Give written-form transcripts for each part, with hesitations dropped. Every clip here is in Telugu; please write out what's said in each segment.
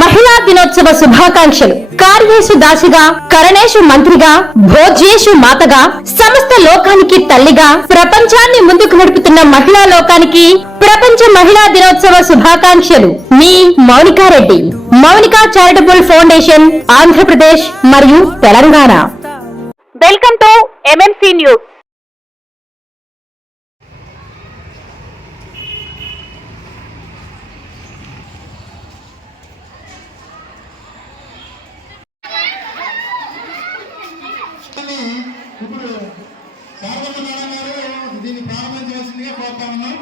మహిళా దినోత్సవ శుభాకాంక్షలు. కార్యేషు దాసిగా, కరణేషు మంత్రిగా, భోజ్యేషు మాతగా, సమస్త లోకానికి తల్లిగా ప్రపంచాన్ని ముందుకు నడుపుతున్న మహిళా లోకానికి ప్రపంచ మహిళా దినోత్సవ శుభాకాంక్షలు. మీ మౌనికారెడ్డి, మౌనికా చారిటబుల్ ఫౌండేషన్, ఆంధ్రప్రదేశ్ మరియు Telangana. Welcome to MMC news. ఇప్పుడు శారదమ్మ మేడం గారు దీన్ని ప్రారంభించవలసిందిగా కోరుతా ఉన్నాం.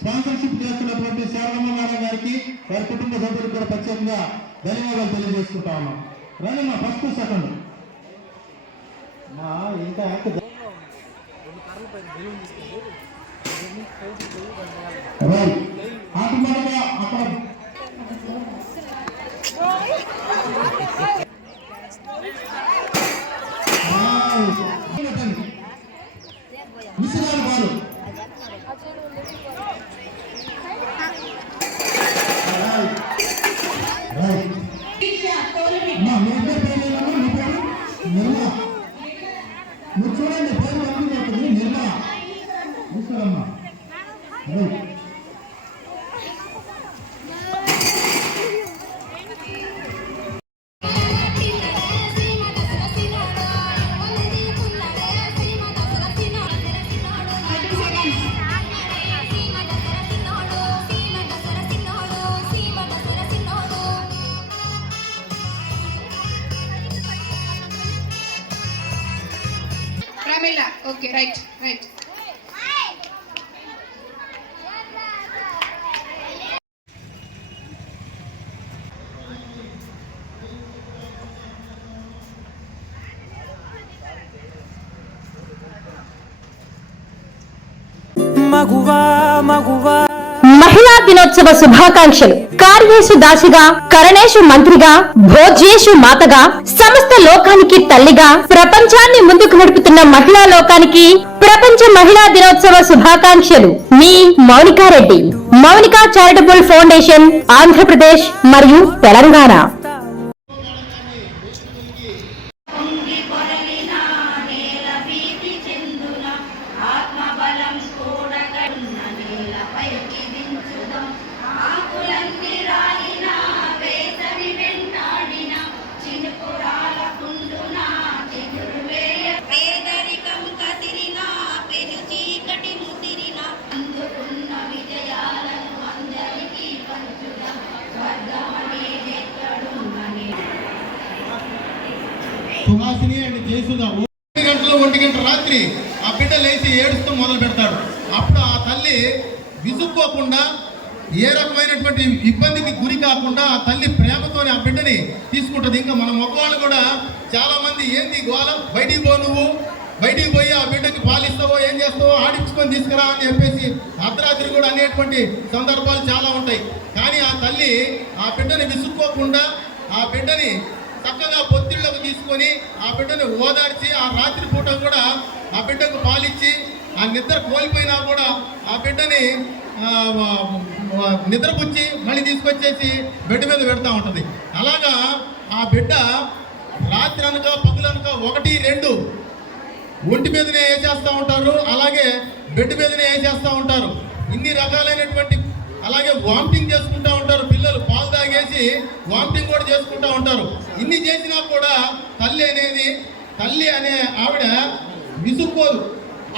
స్పాన్సర్షిప్ చేస్తున్నటువంటి శారదమ్మ మేడం గారికి, వారి కుటుంబ సభ్యులకు కూడా ప్రత్యేకంగా ధన్యవాదాలు తెలియజేసుకుంటా ఉన్నాం. రండి ఫస్ట్ సెకండ్ ఇంకా ఆటోమేటిక్గా అక్కడ మిశ్రాలు బాలు మీరు చూడండి, పేరు అవుతుంది నిర్మలా మిశ్రమ్మ. Okay, right. మహిళా దినోత్సవ శుభాకాంక్షలు. కార్యేషు దాసిగా, కరణేషు మంత్రిగా, భోజ్యేషు మాతగా, సమస్త లోకానికి తల్లిగా ప్రపంచాన్ని ముందుకు నడుపుతున్న మహిళా లోకానికి ప్రపంచ మహిళా దినోత్సవ శుభాకాంక్షలు. మీ మౌనికారెడ్డి, మౌనికా చారిటబుల్ ఫౌండేషన్, ఆంధ్రప్రదేశ్ మరియు తెలంగాణ. సుహాసిని అండ్ జయసుధ 1 గంట రాత్రి ఆ బిడ్డ లేచి ఏడుస్తూ మొదలు పెడతాడు. అప్పుడు ఆ తల్లి విసుక్కోకుండా, ఏ రకమైనటువంటి ఇబ్బందికి గురి కాకుండా ఆ తల్లి ప్రేమతోనే ఆ బిడ్డని తీసుకుంటుంది. ఇంకా మన మగవాళ్ళు కూడా చాలా మంది ఏంది గోళం, బయటికి పో, నువ్వు బయటికి పోయి ఆ బిడ్డకి పాలిస్తావో ఏం చేస్తావో ఆడించుకొని తీసుకురా అని చెప్పేసి అర్ధరాత్రి కూడా అనేటువంటి సందర్భాలు చాలా ఉంటాయి. కానీ ఆ తల్లి ఆ బిడ్డని విసుక్కోకుండా ఆ బిడ్డని చక్కగా పొత్తిళ్ళకు తీసుకొని ఆ బిడ్డను ఓదార్చి ఆ రాత్రి పూట కూడా ఆ బిడ్డకు పాలిచ్చి ఆ నిద్ర కోల్పోయినా కూడా ఆ బిడ్డని నిద్రపుచ్చి మళ్ళీ తీసుకొచ్చేసి బెడ్ మీద పెడతా ఉంటుంది. అలాగా ఆ బిడ్డ రాత్రి అనక పగులనక 1, 2 ఒంటి మీదనే వేసేస్తూ ఉంటారు, అలాగే బెడ్ మీదనే వేసేస్తూ ఉంటారు. ఇన్ని రకాలైనటువంటి, అలాగే వామిటింగ్ చేసుకుంటూ ఉంటారు పిల్లలు, పాలు తాగేసి వామిటింగ్ కూడా చేసుకుంటూ ఉంటారు. ఇన్ని చేసినా కూడా తల్లి అనే ఆవిడ విసుక్కోదు.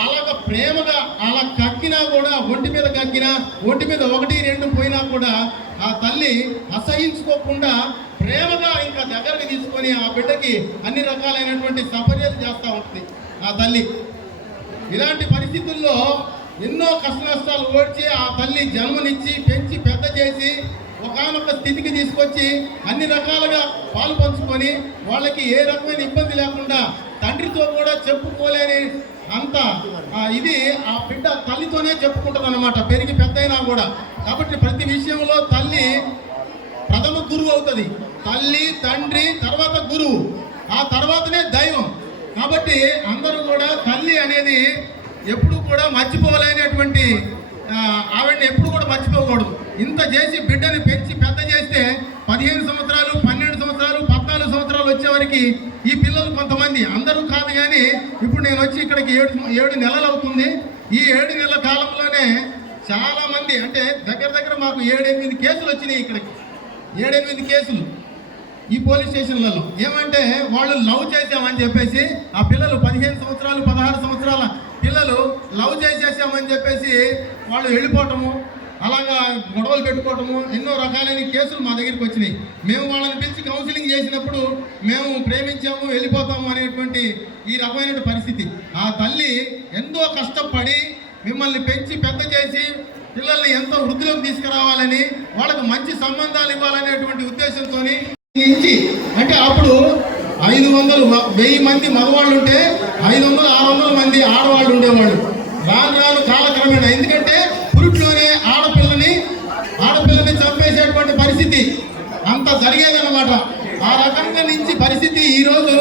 అలాగ ప్రేమగా అలా కక్కినా కూడా, ఒంటి మీద కక్కినా, ఒంటి మీద 1, 2 పోయినా కూడా ఆ తల్లి అసహించుకోకుండా ప్రేమగా ఇంకా దగ్గరకు తీసుకొని ఆ బిడ్డకి అన్ని రకాలైనటువంటి సపర్యలు చేస్తూ ఉంటుంది ఆ తల్లి. ఇలాంటి పరిస్థితుల్లో ఎన్నో కష్ట నష్టాలు ఓడ్చి ఆ తల్లి జన్మనిచ్చి పెంచి పెద్ద చేసి ఒకానొక స్థితికి తీసుకొచ్చి అన్ని రకాలుగా పాలు పంచుకొని వాళ్ళకి ఏ రకమైన ఇబ్బంది లేకుండా తండ్రితో కూడా చెప్పుకోలేని అంత ఇది ఆ బిడ్డ తల్లితోనే చెప్పుకుంటుంది అన్నమాట, పెరిగి పెద్దయినా కూడా. కాబట్టి ప్రతి విషయంలో తల్లి ప్రథమ గురువు అవుతుంది. తల్లి, తండ్రి, తర్వాత గురువు, ఆ తర్వాతనే దైవం. కాబట్టి అందరూ కూడా తల్లి అనేది ఎప్పుడు కూడా మర్చిపోలేనటువంటి ఆవిడని ఎప్పుడు కూడా మర్చిపోకూడదు. ఇంత చేసి బిడ్డని పెంచి పెద్ద చేస్తే 15 సంవత్సరాలు, 12 సంవత్సరాలు, 14 సంవత్సరాలు వచ్చేవరకు ఈ పిల్లలు కొంతమంది, అందరూ కాదు కానీ ఇప్పుడు నేను వచ్చి ఇక్కడికి 7 నెలలు అవుతుంది. ఈ 7 నెలల కాలంలోనే చాలా మంది, అంటే దగ్గర మాకు 7-8 కేసులు వచ్చినాయి. ఇక్కడికి 7-8 కేసులు ఈ పోలీస్ స్టేషన్లలో. ఏమంటే వాళ్ళు లవ్ చేసామని చెప్పేసి ఆ పిల్లలు 15 సంవత్సరాలు, 16 సంవత్సరాల పిల్లలు లవ్ చేసేసామని చెప్పేసి వాళ్ళు వెళ్ళిపోవటము, అలాగా గొడవలు పెట్టుకోవటము, ఎన్నో రకాలైన కేసులు మా దగ్గరికి వచ్చినాయి. మేము వాళ్ళని పిలిచి కౌన్సిలింగ్ చేసినప్పుడు మేము ప్రేమించాము, వెళ్ళిపోతాము అనేటువంటి ఈ రకమైన పరిస్థితి. ఆ తల్లి ఎంతో కష్టపడి మిమ్మల్ని పెంచి పెద్ద చేసి పిల్లల్ని ఎంతో వృద్ధిలోకి తీసుకురావాలని, వాళ్ళకు మంచి సంబంధాలు ఇవ్వాలనేటువంటి ఉద్దేశంతో అంటే అప్పుడు 1000 మంది మగవాళ్ళు ఉంటే 500-600 మంది ఆడవాళ్ళు ఉండేవాళ్ళు. రాను కాలక్రమేణా, ఎందుకంటే పురుట్లోనే ఆడపిల్లని చంపేసేటువంటి పరిస్థితి అంత జరిగేదన్నమాట. ఆ రకంగా నుంచి పరిస్థితి ఈరోజు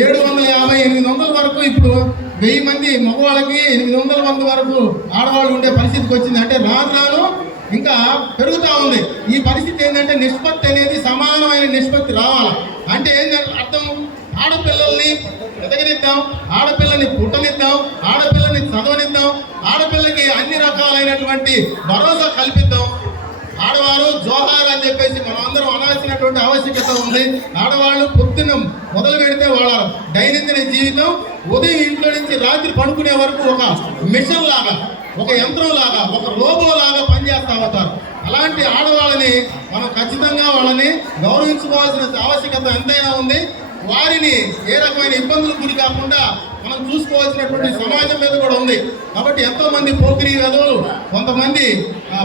750-800 వరకు, ఇప్పుడు 1000 మంది మగవాళ్ళకి 800 మంది వరకు ఆడవాళ్ళు ఉండే పరిస్థితికి వచ్చింది. అంటే రాను ఇంకా పెరుగుతూ ఉంది. ఈ పరిస్థితి ఏంటంటే నిష్పత్తి అనేది సమానమైన నిష్పత్తి రావాలి. అంటే ఏంటంటే అర్థం, ఆడపిల్లల్ని ఎదగనిద్దాం, ఆడపిల్లని పుట్టనిద్దాం, ఆడపిల్లని చదవనిద్దాం, ఆడపిల్లకి అన్ని రకాలైనటువంటి భరోసా కల్పిద్దాం. ఆడవారు జోహార్ అని చెప్పేసి మనం అందరం అనాల్సినటువంటి ఆవశ్యకత ఉంది. ఆడవాళ్ళు పొద్దున్న మొదలు పెడితే వాళ్ళ దైనందిన జీవితం ఉదయం ఇంట్లో నుంచి రాత్రి పడుకునే వరకు ఒక మిషన్ లాగా, ఒక యంత్రం లాగా, ఒక రోబో లాగా పనిచేస్తూ అవుతారు. అలాంటి ఆడవాళ్ళని మనం ఖచ్చితంగా వాళ్ళని గౌరవించుకోవాల్సిన ఆవశ్యకత ఎంతైనా ఉంది. వారిని ఏ రకమైన ఇబ్బందులు గురి కాకుండా మనం చూసుకోవాల్సినటువంటి సమాజం మీద కూడా ఉంది. కాబట్టి ఎంతో మంది పోకిరీ వెధవలు, కొంతమంది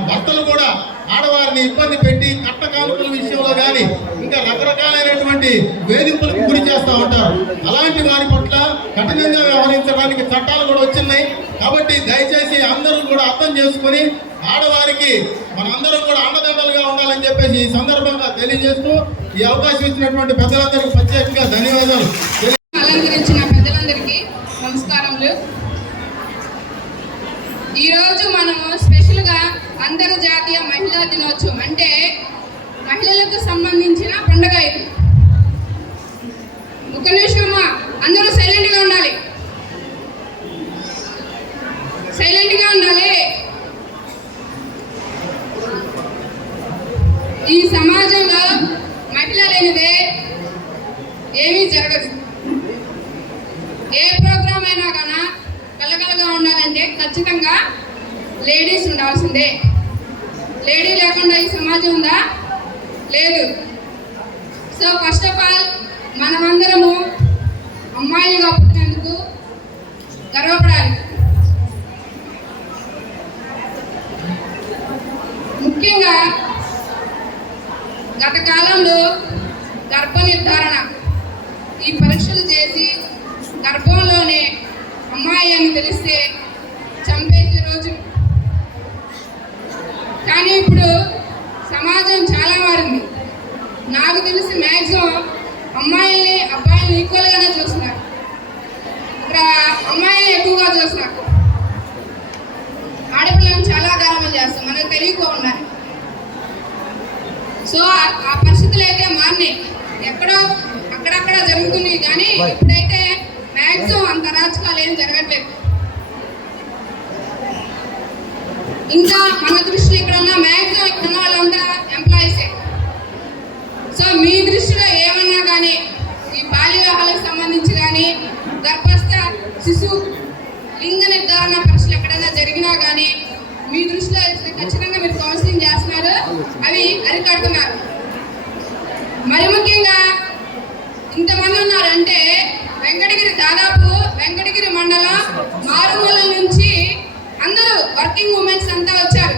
భర్తలు కూడా ఆడవారిని ఇబ్బంది పెట్టి కట్ట కానుకల విషయంలో కానీ ఇంకా రకరకాలైనటువంటి వేధింపులకు గురి చేస్తూ ఉంటారు. అలాంటి వారి పట్ల కఠినంగా వ్యవహరించడానికి చట్టాలు కూడా వచ్చినాయి. కాబట్టి దయచేసి అందరూ కూడా అర్థం చేసుకొని ఆడవారికి మనందరం కూడా అండదండలుగా ఉండాలని చెప్పేసి ఈ సందర్భంగా తెలియజేస్తూ ఈ అవకాశం ఇచ్చినటువంటి పెద్దలందరికీ ప్రత్యేకంగా ధన్యవాదాలు. అలంకరించిన పెద్దలందరికీ నమస్కారములు. ఈరోజు మనము స్పెషల్గా అంతర్జాతీయ మహిళా దినోత్సవం, అంటే మహిళలకు సంబంధించిన పండుగ ఇది. ఒక నిమిషం అందరూ సైలెంట్గా ఉండాలి. ఈ సమాజంలో మహిళ లేనిదే ఏమీ జరగదు. ఏ ప్రోగ్రామ్ అయినా కన్నా కలకలగా ఉండాలంటే ఖచ్చితంగా లేడీస్ ఉండాల్సిందే. లేడీ లేకుండా ఈ సమాజం ఉందా? లేదు. సో ఫస్ట్ ఆఫ్ ఆల్ మనమందరము అమ్మాయిలుగా పుట్టినందుకు గర్వపడాలి. ముఖ్యంగా గత కాలంలో గర్భ నిర్ధారణ ఈ పరీక్షలు చేసి గర్భంలోనే అమ్మాయి అని తెలిస్తే చంపేసే రోజు. కానీ ఇప్పుడు సమాజం చాలా మారింది. నాకు తెలిసి మ్యాక్సిమం అమ్మాయిల్ని అబ్బాయిల్ని ఈక్వల్గానే చూస్తున్నారు. ఇక్కడ అమ్మాయిల్ని ఎక్కువగా చూస్తున్నారు. ఆడపిల్లలను చాలా గారాబం చేస్తాం, మనకు తెలియకుండా. సో ఆ పరిస్థితులు అయితే మారినాయి. ఎక్కడో అక్కడక్కడ జరుగుతున్నాయి, కానీ ఇప్పుడైతే మ్యాక్సిమం అంత అరాచకాలు ఏం జరగట్లేదు. ఇంకా మన దృష్టిలో ఇక్కడ ఉన్న మ్యాక్సిమం ఇక్కడ ఉన్న వాళ్ళంతా ఎంప్లాయీసే. సో మీ దృష్టిలో ఏమన్నా కానీ ఈ బాల్య వివాహాలకు సంబంధించి కానీ గర్భస్థ శిశు లింగ నిర్ధారణ పరీక్షలు ఎక్కడైనా జరిగినా కానీ మీ దృష్టిలో ఖచ్చితంగా మీరు కౌన్సిలింగ్ చేస్తున్నారు, అవి అరికడుతున్నారు. మరి ముఖ్యంగా ఇంతమంది ఉన్నారంటే దాదాపు వెంకటగిరి మండలం మారుమూల నుంచి అందరూ వర్కింగ్ ఉమెన్స్ అంతా వచ్చారు.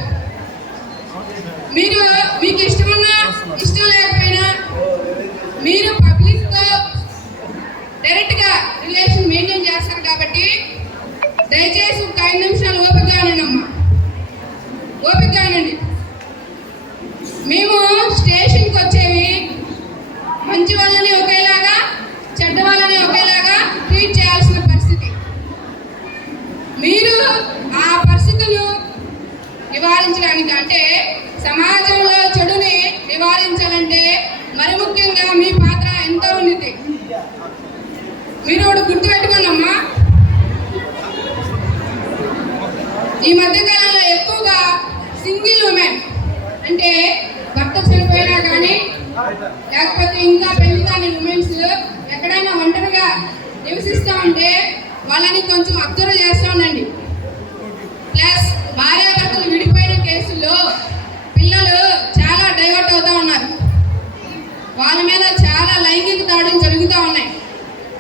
మీరు కూడా గుర్తుపెట్టుకోండమ్మా, ఈ మధ్యకాలంలో ఎక్కువగా సింగిల్ ఉమెన్ అంటే భర్త చనిపోయినా కానీ లేకపోతే ఇంకా పెళ్లి కాని ఉమెన్స్ ఎక్కడైనా ఒంటరిగా నివసిస్తూ ఉంటే వాళ్ళని కొంచెం అబ్జర్వ్ చేస్తూ ఉండండి. ప్లస్ భార్యాభర్తలు విడిపోయిన కేసుల్లో పిల్లలు చాలా డైవర్ట్ అవుతూ ఉన్నారు. వాళ్ళ మీద చాలా లైంగిక దాడులు జరుగుతూ ఉన్నాయి.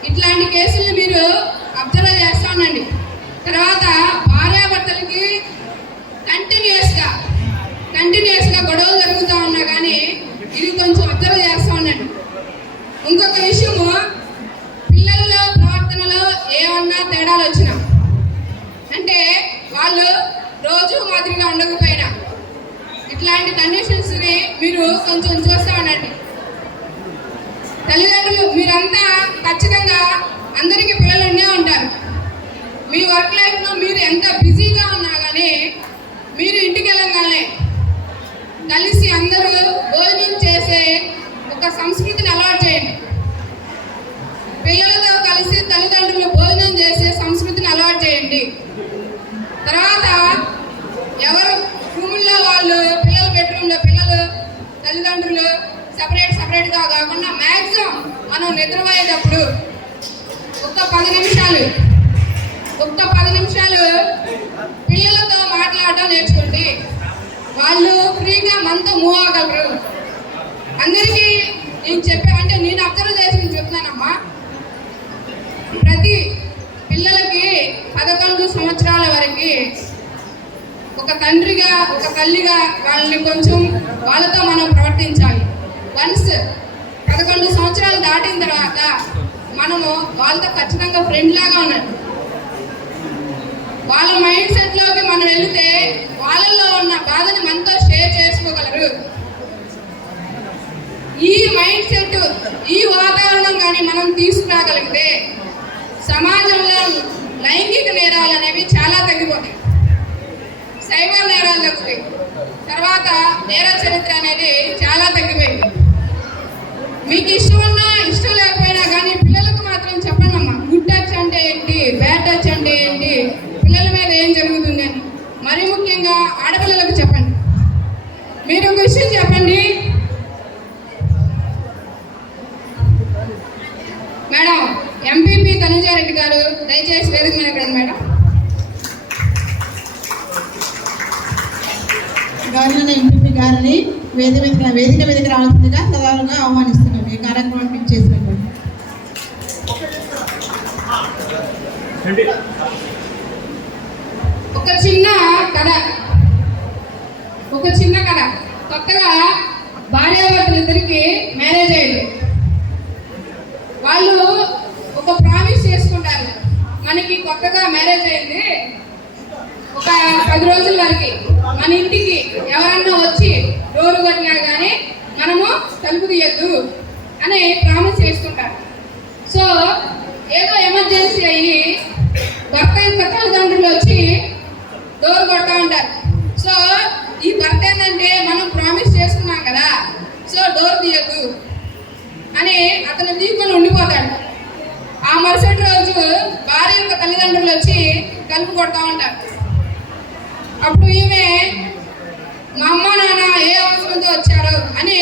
ఇట్లాంటి కేసులు మీరు అబ్జర్వ్ చేస్తూ ఉండండి. తర్వాత భార్యాభర్తలకి కంటిన్యూస్గా గొడవలు జరుగుతూ ఉన్నా కానీ ఇది కొంచెం అబ్జర్వ్ చేస్తూ ఉండండి. ఇంకొక విషయము, పిల్లలలో ప్రవర్తనలో ఏమన్నా తేడాలు వచ్చినా అంటే వాళ్ళు రోజు మాదిరిగా ఉండకపోయినా ఇట్లాంటి కండిషన్స్ని మీరు కొంచెం చూస్తూ ఉండండి. తల్లిదండ్రులు మీరంతా ఖచ్చితంగా అందరికీ పిల్లలు ఉండే ఉంటారు. మీ వర్క్ లైఫ్లో మీరు ఎంత బిజీగా ఉన్నా కానీ మీరు ఇంటికి వెళ్ళగానే కలిసి అందరూ భోజనం చేసే ఒక సంస్కృతిని అలవాటు చేయండి. పిల్లలతో కలిసి తల్లిదండ్రులు భోజనం చేసే సంస్కృతిని అలవాటు చేయండి. తర్వాత ఎవరు రూముల్లో వాళ్ళు, పిల్లల బెడ్రూమ్లో పిల్లలు, తల్లిదండ్రులు సపరేట్గా కాకుండా మ్యాక్సిమం మనం నిద్రపోయేటప్పుడు ఒక్క 10 నిమిషాలు పిల్లలతో మాట్లాడడం నేర్చుకోండి. వాళ్ళు ఫ్రీగా మనతో మూవ్ అవ్వగలరు. అందరికీ నేను అంటే నేను అబ్జర్వ్ చేసి చెప్తున్నానమ్మా, ప్రతి పిల్లలకి 11 సంవత్సరాల వరకు ఒక తండ్రిగా ఒక తల్లిగా వాళ్ళని కొంచెం వాళ్ళతో మనం ప్రవర్తించాలి. వన్స్ 11 సంవత్సరాలు దాటిన తర్వాత మనము వాళ్ళతో ఖచ్చితంగా ఫ్రెండ్ లాగా ఉండాలి. వాళ్ళ మైండ్ సెట్లోకి మనం వెళితే వాళ్ళల్లో ఉన్న బాధని మనతో షేర్ చేసుకోగలరు. ఈ మైండ్ సెట్, ఈ వాతావరణం కానీ మనం తీసుకురాగలిగితే సమాజంలో లైంగిక నేరాలు అనేవి చాలా తగ్గిపోతాయి. సైబర్ నేరాలు తగ్గుతాయి. తర్వాత నేర చరిత్ర అనేది చాలా తగ్గిపోయింది. మీకు ఇష్టం ఉన్నా ఇష్టం లేకపోయినా కానీ పిల్లలకు మాత్రం చెప్పండి అమ్మా, గుడ్ టచ్ అంటే ఏంటి, బ్యాడ్ టచ్ అంటే ఏంటి, పిల్లల మీద ఏం జరుగుతుంది అని. మరీ ముఖ్యంగా ఆడపిల్లలకు చెప్పండి. మీరు ఒక విషయం చెప్పండి మేడం. ఎంపీపీ తనుజారెడ్డి గారు దయచేసి వేదిక మీద ఎక్కడండి మేడం. గవర్నర్ ఎంపీపీ గారిని వేదిక మీదకి రావాల్సిందిగా సదాలుగా ఆహ్వానిస్తున్నాం. ఈ కార్యక్రమం చేసినటువంటి ఒక చిన్న కథ. కొత్తగా భార్యాభర్తలిద్దరికి మ్యారేజ్ అయ్యింది. వాళ్ళు ఒక ప్రామిస్ చేసుకుంటారు, మనకి కొత్తగా మ్యారేజ్ అయింది, ఒక 10 రోజుల వరకు మన ఇంటికి ఎవరన్నా వచ్చి డోరు కొట్టినా కానీ మనము తలుపు తీయద్దు అని ప్రామిస్ చేసుకుంటారు. సో ఏదో ఎమర్జెన్సీ అయ్యి భర్త యొక్క తల్లిదండ్రులు వచ్చి డోర్ కొడతా ఉంటారు. సో ఈ భర్త ఏంటంటే మనం ప్రామిస్ చేసుకున్నాం కదా, సో డోర్ తీయద్దు అని అతను తీయకుండా ఉండిపోతాడు. ఆ మరుసటి రోజు భార్య యొక్క తల్లిదండ్రులు వచ్చి తలుపు కొడతా ఉంటారు. అప్పుడు ఈమె మా అమ్మ నాన్న ఏ అవసరంతో వచ్చారు అని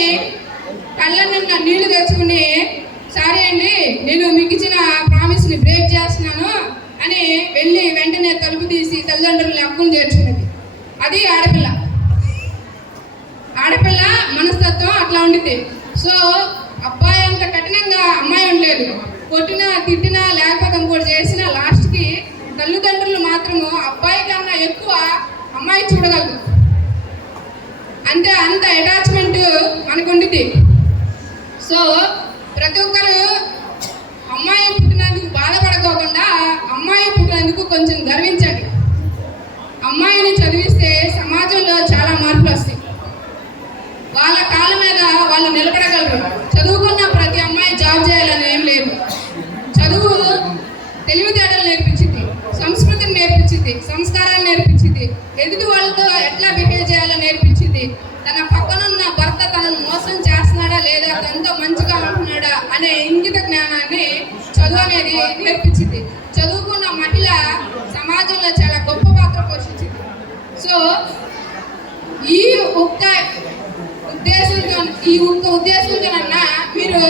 కళ్ళ నిండా నీళ్లు తెచ్చుకుని, సారీ అండి నేను మీకు ఇచ్చిన ప్రామిస్ని బ్రేక్ చేస్తున్నాను అని వెళ్ళి వెంటనే తలుపు తీసి తల్లిదండ్రులు అప్పులు చేర్చుకునేది. అది ఆడపిల్ల మనస్తత్వం అట్లా ఉండింది. సో అబ్బాయి అంత కఠినంగా అమ్మాయి ఉండలేదు. కొట్టినా తిట్టినా లేకపోతే ఇంకోటి చేసినా లాస్ట్కి తల్లిదండ్రులు మాత్రము అబ్బాయి కన్నా ఎక్కువ అమ్మాయి చూడగలదు. అంటే అంత అటాచ్మెంట్ మనకు ఉండిద్ది. సో ప్రతి ఒక్కరు అమ్మాయి పుట్టినందుకు బాధపడకోకుండా అమ్మాయి పుట్టినందుకు కొంచెం గర్వించండి. అమ్మాయిని చదివిస్తే సమాజంలో చాలా మార్పులు వస్తాయి. వాళ్ళ కాళ్ళ మీద వాళ్ళు నిలబడగలరు. చదువుకున్న ప్రతి అమ్మాయి జాబ్ చేయాలని ఏం లేదు. చదువు తెలివితేటలు నేర్పించింది, సంస్కృతిని నేర్పించింది, సంస్కారాన్ని నేర్పించింది, ఎదుటి వాళ్ళతో ఎట్లా బిహేవ్ చేయాలో నేర్పించింది, తన పక్కనున్న భర్త తనను మోసం చేస్తున్నాడా లేదా, తనతో మంచిగా ఉంటున్నాడా అనే ఇంగిత జ్ఞానాన్ని చదువు అనేది నేర్పించింది. చదువుకున్న మహిళ సమాజంలో చాలా గొప్ప పాత్ర పోషించింది. సో ఈ ఒక్క ఉద్దేశంతోనన్నా మీరు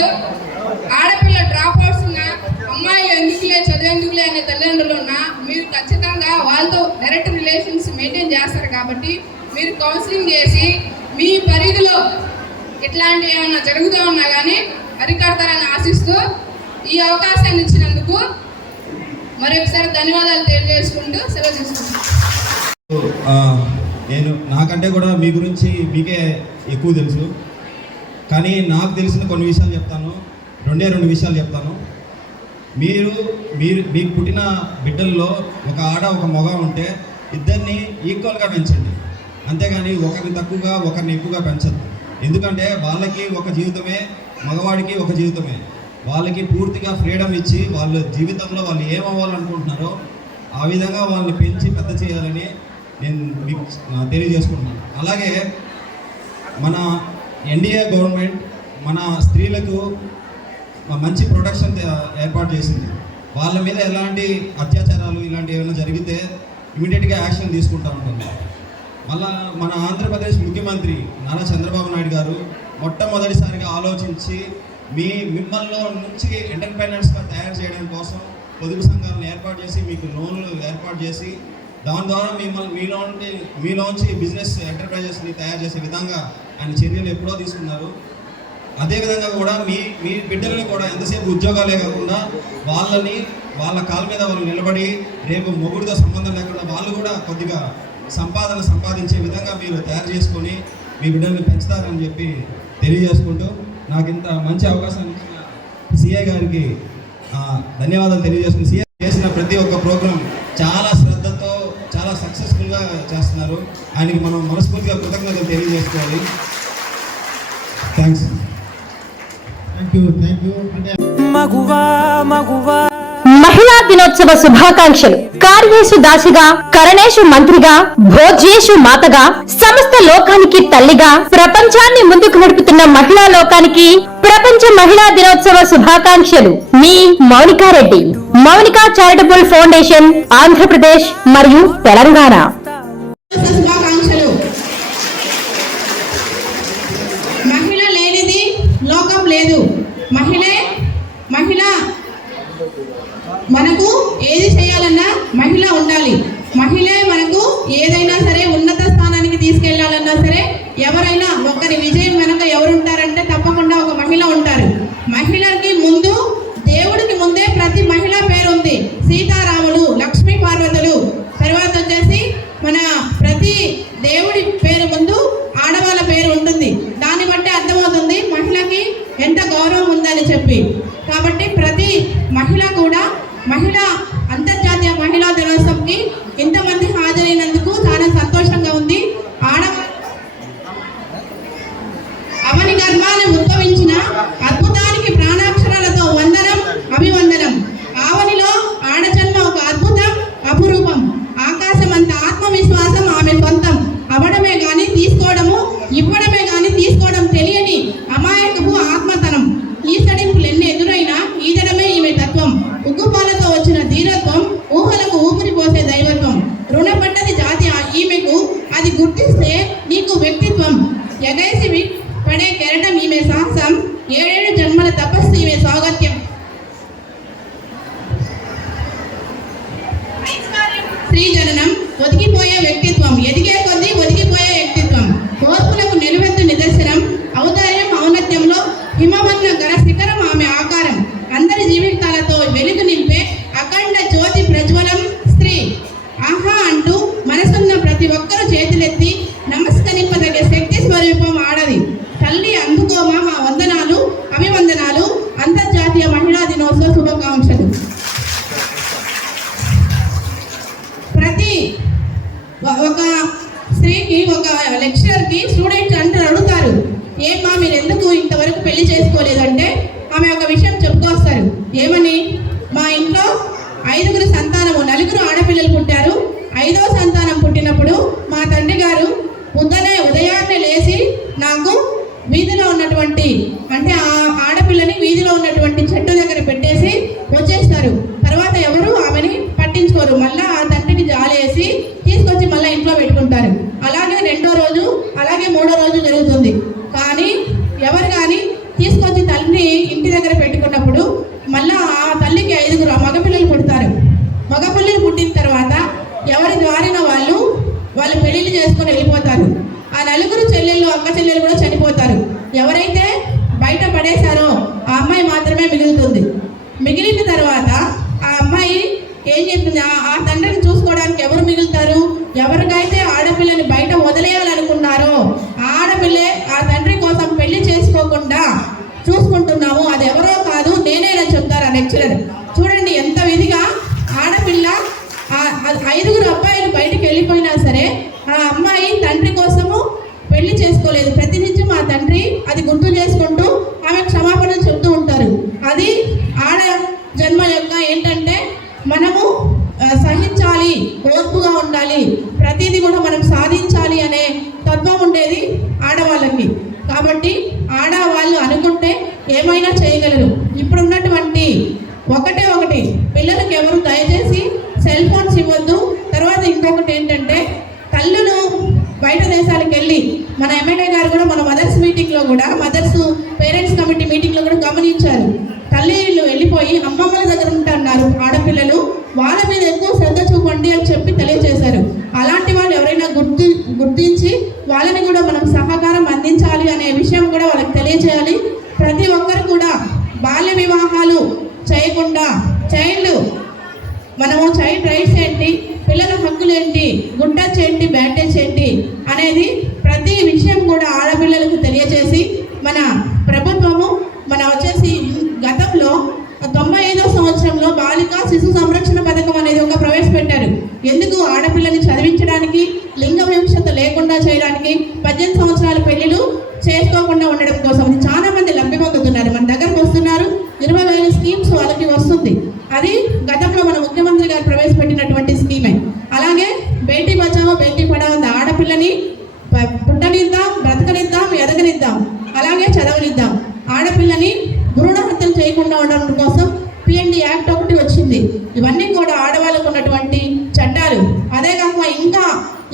ఆడపిల్ల డ్రాప్ అవుట్స్ ఉన్నా, అమ్మాయిలు ఎందుకులే చదివేందుకులే అనే తల్లిదండ్రులు ఉన్నా మీరు ఖచ్చితంగా వాళ్ళతో డైరెక్ట్ రిలేషన్స్ మెయింటైన్ చేస్తారు. కాబట్టి మీరు కౌన్సిలింగ్ చేసి మీ పరిధిలో ఇట్లాంటి ఏమైనా జరుగుతూ ఉన్నా కానీ అరికడతారని ఆశిస్తూ ఈ అవకాశాన్ని ఇచ్చినందుకు మరొకసారి ధన్యవాదాలు తెలియజేసుకుంటూ సెలవు తీసుకుంటాను. నేను నాకంటే కూడా మీ గురించి మీకే ఎక్కువ తెలుసు, కానీ నాకు తెలిసిన కొన్ని విషయాలు చెప్తాను. రెండు విషయాలు చెప్తాను. మీకు పుట్టిన బిడ్డల్లో ఒక ఆడ ఒక మగ ఉంటే ఇద్దరిని ఈక్వల్గా పెంచండి, అంతేగాని ఒకరిని తక్కువగా ఒకరిని ఎక్కువగా పెంచద్దు. ఎందుకంటే వాళ్ళకి ఒక జీవితమే, మగవాడికి ఒక జీవితమే. వాళ్ళకి పూర్తిగా ఫ్రీడమ్ ఇచ్చి వాళ్ళ జీవితంలో వాళ్ళు ఏమవ్వాలనుకుంటున్నారో ఆ విధంగా వాళ్ళని పెంచి పెద్ద చేయాలని నేను మీకు తెలియజేసుకుంటున్నాను. అలాగే మన ఎన్డీఏ గవర్నమెంట్ మన స్త్రీలకు మంచి ప్రొటెక్షన్ ఏర్పాటు చేసింది. వాళ్ళ మీద ఎలాంటి అత్యాచారాలు ఇలాంటివి ఏమైనా జరిగితే ఇమీడియట్గా యాక్షన్ తీసుకుంటూ ఉంటుంది. మళ్ళా మన ఆంధ్రప్రదేశ్ ముఖ్యమంత్రి నారా చంద్రబాబు నాయుడు గారు మొట్టమొదటిసారిగా ఆలోచించి మిమ్మల్ని నుంచి ఎంటర్ప్రైనర్స్గా తయారు చేయడం కోసం పొదుపు సంఘాలను ఏర్పాటు చేసి మీకు లోన్లు ఏర్పాటు చేసి దాని ద్వారా మీలోంచి బిజినెస్ ఎంటర్ప్రైజెస్ని తయారు చేసే విధంగా ఆయన చర్యలు ఎప్పుడో తీసుకున్నారు. అదేవిధంగా కూడా మీ బిడ్డలని కూడా ఎంతసేపు ఉద్యోగాలే కాకుండా వాళ్ళ కాళ్ళ మీద వాళ్ళు నిలబడి రేపు మొగుడితో సంబంధం లేకుండా వాళ్ళు కూడా కొద్దిగా సంపాదించే విధంగా మీరు తయారు చేసుకొని మీ బిడ్డల్ని పెంచుతారని చెప్పి తెలియజేసుకుంటూ నాకు ఇంత మంచి అవకాశాన్ని ఇచ్చిన సిఐ గారికి ధన్యవాదాలు తెలియజేసుకుని, సిఐ చేసిన ప్రతి ఒక్క ప్రోగ్రాం చాలా శ్రద్ధతో చాలా సక్సెస్ఫుల్గా చేస్తున్నారు. ఆయనకి మనం మనస్ఫూర్తిగా కృతజ్ఞతలు తెలియజేసుకోవాలి. థ్యాంక్స్. Thank you. అంటే మహిళా దినోత్సవ శుభాకాంక్షలు. కార్యేషు దాసిగా, కరణేషు మంత్రిగా, భోజ్యేషు మాతగా, సమస్త లోకానికి తల్లిగా ప్రపంచాన్ని ముందుకు నడుపుతున్న మహిళా లోకానికి ప్రపంచ మహిళా దినోత్సవ శుభాకాంక్షలు. మీ మౌనికారెడ్డి, మౌనికా చారిటబుల్ ఫౌండేషన్, ఆంధ్రప్రదేశ్ మరియు తెలంగాణ. శుభాకాంక్షలు. మహిళ లేనిది లోకం లేదు. మహిళ మనకు ఏది చేయాలన్నా మహిళ ఉండాలి. మహిళే మనకు ఏదైనా సరే ఉన్నత స్థానానికి తీసుకెళ్లాలన్నా సరే, ఎవరైనా ఒకరి విజయం వెనక ఎవరుంటారంటే తప్పకుండా ఒక మహిళ ఉంటారు. మహిళకి ముందు, దేవుడికి ముందే ప్రతి మహిళ పేరు ఉంది. సీతారాములు, లక్ష్మీ పార్వతులు, తర్వాత వచ్చేసి మన ప్రతి దేవుడి పేరు ముందు ఆడవాళ్ళ పేరు ఉంటుంది. దాన్ని బట్టి అర్థమవుతుంది మహిళకి ఎంత గౌరవం ఉందని చెప్పి. కాబట్టి ప్రతి మహిళ కూడా అంతర్జాతీయ మహిళా దినోత్సవంకి ఇంతమంది హాజరైనందుకు చాలా సంతోషంగా ఉంది. అవని గర్భాన్ని ఉద్భవించిన అద్భుతానికి ప్రాణాక్షరాలతో వందనం, అభివందనం. ఆవనిలో ఆడజన్మ ఒక అద్భుతం, అపురూపం. ఆకాశం అంత ఆత్మవిశ్వాసం ఆమె సొంతం. అవడమే గాని తీసుకోవడము, ఇవ్వడమే గాని తీసుకోవడం తెలియని అమాయకపు ఆత్మతనం. ఈసడింపులు ఎన్ని ఎదురైనా ఈదడమే ఈమె తత్వం. ఉగ్గుపాలతో వచ్చిన ధీరత్వం, ఊహలకు ఊపిరి పోసే దైవత్వం. రుణపడ్డది జాతి ఈమెకు, అది గుర్తిస్తే నీకు వ్యక్తిత్వం. ఎగైసి పడే కెరటం ఈమె సాహసం, 7 జన్మల తపస్సు ఈమె స్వాగత్యం. స్త్రీ జననం, ఒదిగిపోయే వ్యక్తిత్వం, ఎదిగే కొద్దీ ఒదిగిపోయే వ్యక్తిత్వం. ఓర్పులకు నిలువెత్తు నిదర్శనం, ఔదార్యం ఔన్నత్యంలో హిమవన్న గర శిఖరం ఆమె ఆకారం. అందరి జీవితాలతో వెలుగు నింపే అఖండ జ్యోతి ప్రజ్వలం స్త్రీ. ఆహా అంటూ మనసున్న ప్రతి ఒక్కరూ చేతులెత్తి నమస్కరింపదగే శక్తి స్వరూపం ఆడది. తల్లి అందుకోమా మా వందనాలు, అభివందనాలు. అంతర్జాతీయ మహిళా దినోత్సవ శుభాకాంక్షలు. ప్రతి ఒక స్త్రీకి, ఒక లెక్చరర్కి స్టూడెంట్స్ అడుగుతారు, ఏమ్మా మీరు ఎందుకు ఇంతవరకు పెళ్లి చేసుకోలేదంటే ఆమె ఒక విషయం చెప్పుకొస్తారు. ఏమని? మా ఇంట్లో 5గురు సంతానము, 4 ఆడపిల్లలు పుట్టారు. 5వ సంతానం పుట్టినప్పుడు మా తండ్రి గారు ఉదయాన్నే లేచి నాకు వీధిలో ఉన్నటువంటి అంటే ఆ ఆడపిల్లని వీధిలో ఉన్నటువంటి చెట్టు దగ్గర పెట్టేసి వచ్చేస్తారు. తర్వాత ఎవరు ఆమెని పట్టించుకోరు. మళ్ళీ ఆ తండ్రిని జాలేసి తీసుకొచ్చి మళ్ళీ ఇంట్లో పెట్టుకుంటారు. అలాగే 2వ రోజు అలాగే 3వ రోజు జరుగుతుంది. కానీ ఎవరు కానీ తీసుకొచ్చి తల్లిని ఇంటి దగ్గర పెట్టుకున్నప్పుడు మళ్ళీ ఆ తల్లికి 5 మగపిల్లలు పుడతారు. మగపిల్లలు పుట్టిన తర్వాత ఎవరి ద్వారాన వాళ్ళు పెళ్లిళ్ళు చేసుకొని వెళ్ళిపోతారు. ఆ 4 చెల్లెళ్ళు అక్క చెల్లెలు కూడా చనిపోతారు. ఎవరైతే బయట పడేశారో ఆ అమ్మాయి మాత్రమే మిగులుతుంది. మిగిలిన తర్వాత ఆ అమ్మాయి ఏం చెప్తుంది, ఆ తండ్రిని చూసుకోవడానికి ఎవరు మిగులుతారు? ఎవరికైతే ఆడపిల్లని బయట వదిలేయాలనుకున్నారో ఆ ఆడపిల్లే ఆ తండ్రి కోసం పెళ్లి చేసుకోకుండా చూసుకుంటున్నాము, అది ఎవరో కాదు నేనేనా చెప్తారు ఆ లెక్చరర్. చూడండి ఎంత విధిగా ఆడపిల్ల 5 అబ్బాయిలు బయటికి వెళ్ళిపోయినా సరే ఆ అమ్మాయి తండ్రి కోసము పెళ్లి చేసుకోలేదు. ప్రతినిత్యం ఆ తండ్రి అది గుర్తు చేసుకుంటూ ఆమె క్షమాపణ చెప్తూ ఉంటారు. అది ఆడ జన్మ యొక్క ఏంటంటే మనము సహించాలి, ఓర్పుగా ఉండాలి, ప్రతిదీ కూడా మనం సాధించాలి అనే తత్వం ఉండేది ఆడవాళ్ళకి. కాబట్టి ఆడవాళ్ళు అనుకుంటే ఏమైనా చేయగలరు. ఇప్పుడున్నటువంటి ఒకటి పిల్లలకి ఎవరు దయచేసి సెల్ ఫోన్స్ ఇవ్వద్దు. తర్వాత ఇంకొకటి ఏంటంటే తల్లులు బయట దేశాలకు వెళ్ళి మన ఎమ్మెల్యే గారు కూడా మన మదర్స్ మీటింగ్లో కూడా మదర్స్ పేరెంట్స్ కమిటీ మీటింగ్లో కూడా గమనించారు. తల్లిళ్ళు వెళ్ళిపోయి అమ్మమ్మల దగ్గర ఉంటున్నారు ఆడపిల్లలు, వాళ్ళ మీద ఎక్కువ శ్రద్ధ చూపండి అని చెప్పి తెలియజేశారు. అలాంటి వాళ్ళు ఎవరైనా గుర్తించి వాళ్ళని కూడా మనం సహకారం అందించాలి అనే విషయం కూడా వాళ్ళకి తెలియజేయాలి. ప్రతి ఒక్కరు కూడా బాల్య వివాహాలు చేయకుండా మనము చైల్డ్ రైట్స్ ఏంటి, పిల్లల హక్కులు ఏంటి, గుడ్ టచ్ ఏంటి, బ్యాడ్ టచ్ ఏంటి అనేది ప్రతి విషయం కూడా ఆడపిల్లలకు తెలియజేసి మన ప్రభుత్వము వచ్చేసి గతంలో 95వ సంవత్సరంలో బాలికా శిశు సంరక్షణ పథకం అనేది ఒక ప్రవేశపెట్టారు. ఎందుకు? ఆడపిల్లని చదివించడానికి, లింగ వివక్షత లేకుండా చేయడానికి, 18 సంవత్సరాల పెళ్లిలు చేసుకోకుండా ఉండడం కోసం. చాలా మంది లబ్ధి పొందుతున్నారు, మన దగ్గరకు వస్తున్నారు. 20,000 స్కీమ్స్ వాళ్ళకి వస్తుంది. అది గతంలో మన ముఖ్యమంత్రి గారు ప్రవేశపెట్టినటువంటి స్కీమే. అలాగే బేటీ బచావో బేటీ పడావో, ఆడపిల్లని పుట్టనిద్దాం, బ్రతకనిద్దాం, ఎదగనిద్దాం, అలాగే చదవనిద్దాం. ఆడపిల్లని భ్రూణ హత్యలు చేయకుండా ఉండడం కోసం PND యాక్ట్ ఒకటి వచ్చింది. ఇవన్నీ కూడా ఆడవాళ్ళకు ఉన్నటువంటి చట్టాలు. అదే కాకుండా ఇంకా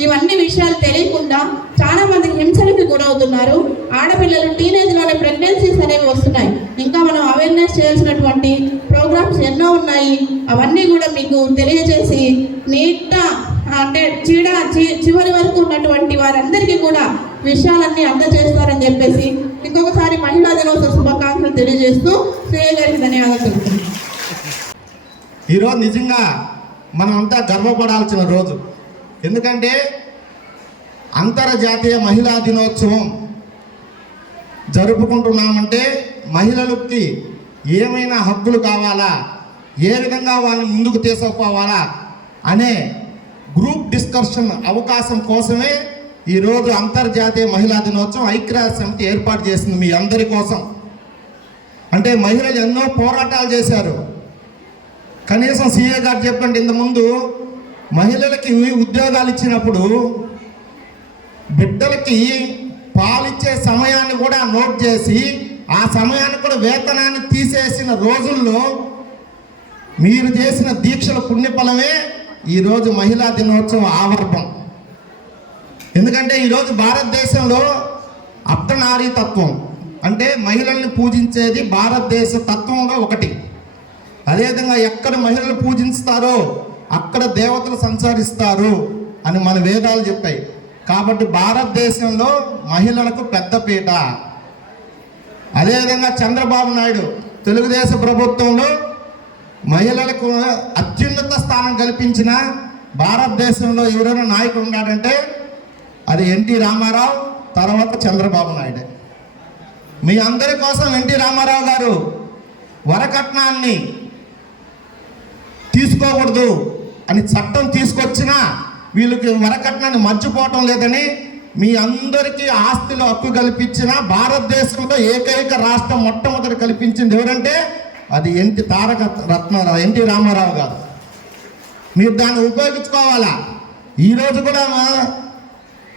ఇవన్నీ విషయాలు తెలియకుండా చాలా మంది హింసలకు గురవుతున్నారు. ఆడపిల్లలు టీనేజ్లోనే ప్రెగ్నెన్సీస్ అనేవి వస్తున్నాయి. ఇంకా మనం అవేర్నెస్ చేయాల్సినటువంటి ప్రోగ్రామ్స్ ఎన్నో ఉన్నాయి. అవన్నీ కూడా మీకు తెలియజేసి నీట్గా అంటే చివరి వరకు ఉన్నటువంటి వారందరికీ కూడా విషయాలన్నీ అందజేస్తారని చెప్పేసి ఇంకొకసారి మహిళా దినోత్సవ శుభాకాంక్షలు తెలియజేస్తూ శ్రేయ గారికి ధన్యవాదాలు తెలుపుతున్నాను. ఈరోజు నిజంగా మనం అంతా గర్వపడాల్సిన రోజు. ఎందుకంటే అంతర్జాతీయ మహిళా దినోత్సవం జరుపుకుంటున్నామంటే మహిళలకి ఏమైనా హక్కులు కావాలా, ఏ విధంగా వాళ్ళని ముందుకు తీసుకుపోవాలా అనే గ్రూప్ డిస్కషన్ అవకాశం కోసమే ఈరోజు అంతర్జాతీయ మహిళా దినోత్సవం ఐక్యరాజ్య సమితి ఏర్పాటు చేసింది మీ అందరి కోసం. అంటే మహిళలు ఎన్నో పోరాటాలు చేశారు. కనీసం CA గారు చెప్పండి, ఇంతకుముందు మహిళలకి ఉద్యోగాలు ఇచ్చినప్పుడు బిడ్డలకి పాలిచ్చే సమయాన్ని కూడా నోట్ చేసి ఆ సమయాన్ని కూడా వేతనాన్ని తీసేసిన రోజుల్లో మీరు చేసిన దీక్షల పుణ్యఫలమే ఈరోజు మహిళా దినోత్సవం ఆవర్భం. ఎందుకంటే ఈరోజు భారతదేశంలో అర్ధనారీ తత్వం అంటే మహిళల్ని పూజించేది భారతదేశ తత్వంలో ఒకటి. అదేవిధంగా ఎక్కడ మహిళలు పూజిస్తారో అక్కడ దేవతలు సంచరిస్తారు అని మన వేదాలు చెప్పాయి. కాబట్టి భారతదేశంలో మహిళలకు పెద్దపీట. అదేవిధంగా చంద్రబాబు నాయుడు తెలుగుదేశం ప్రభుత్వంలో మహిళలకు అత్యున్నత స్థానం కల్పించిన భారతదేశంలో ఎవరైనా నాయకుడు ఉన్నాడంటే అది ఎన్టీ రామారావు, తర్వాత చంద్రబాబు నాయుడే. మీ అందరి కోసం ఎన్టీ రామారావు గారు వరకట్నాన్ని తీసుకోకూడదు అని చట్టం తీసుకొచ్చినా వీళ్ళకి వరకట్నాన్ని మర్చిపోవటం లేదని మీ అందరికీ ఆస్తిలో హక్కు కల్పించిన భారతదేశంలో ఏకైక రాష్ట్రం మొట్టమొదటి కల్పించింది ఎవరంటే అది ఎన్టీ రామారావు గారు. మీరు దాన్ని ఉపయోగించుకోవాలా. ఈరోజు కూడా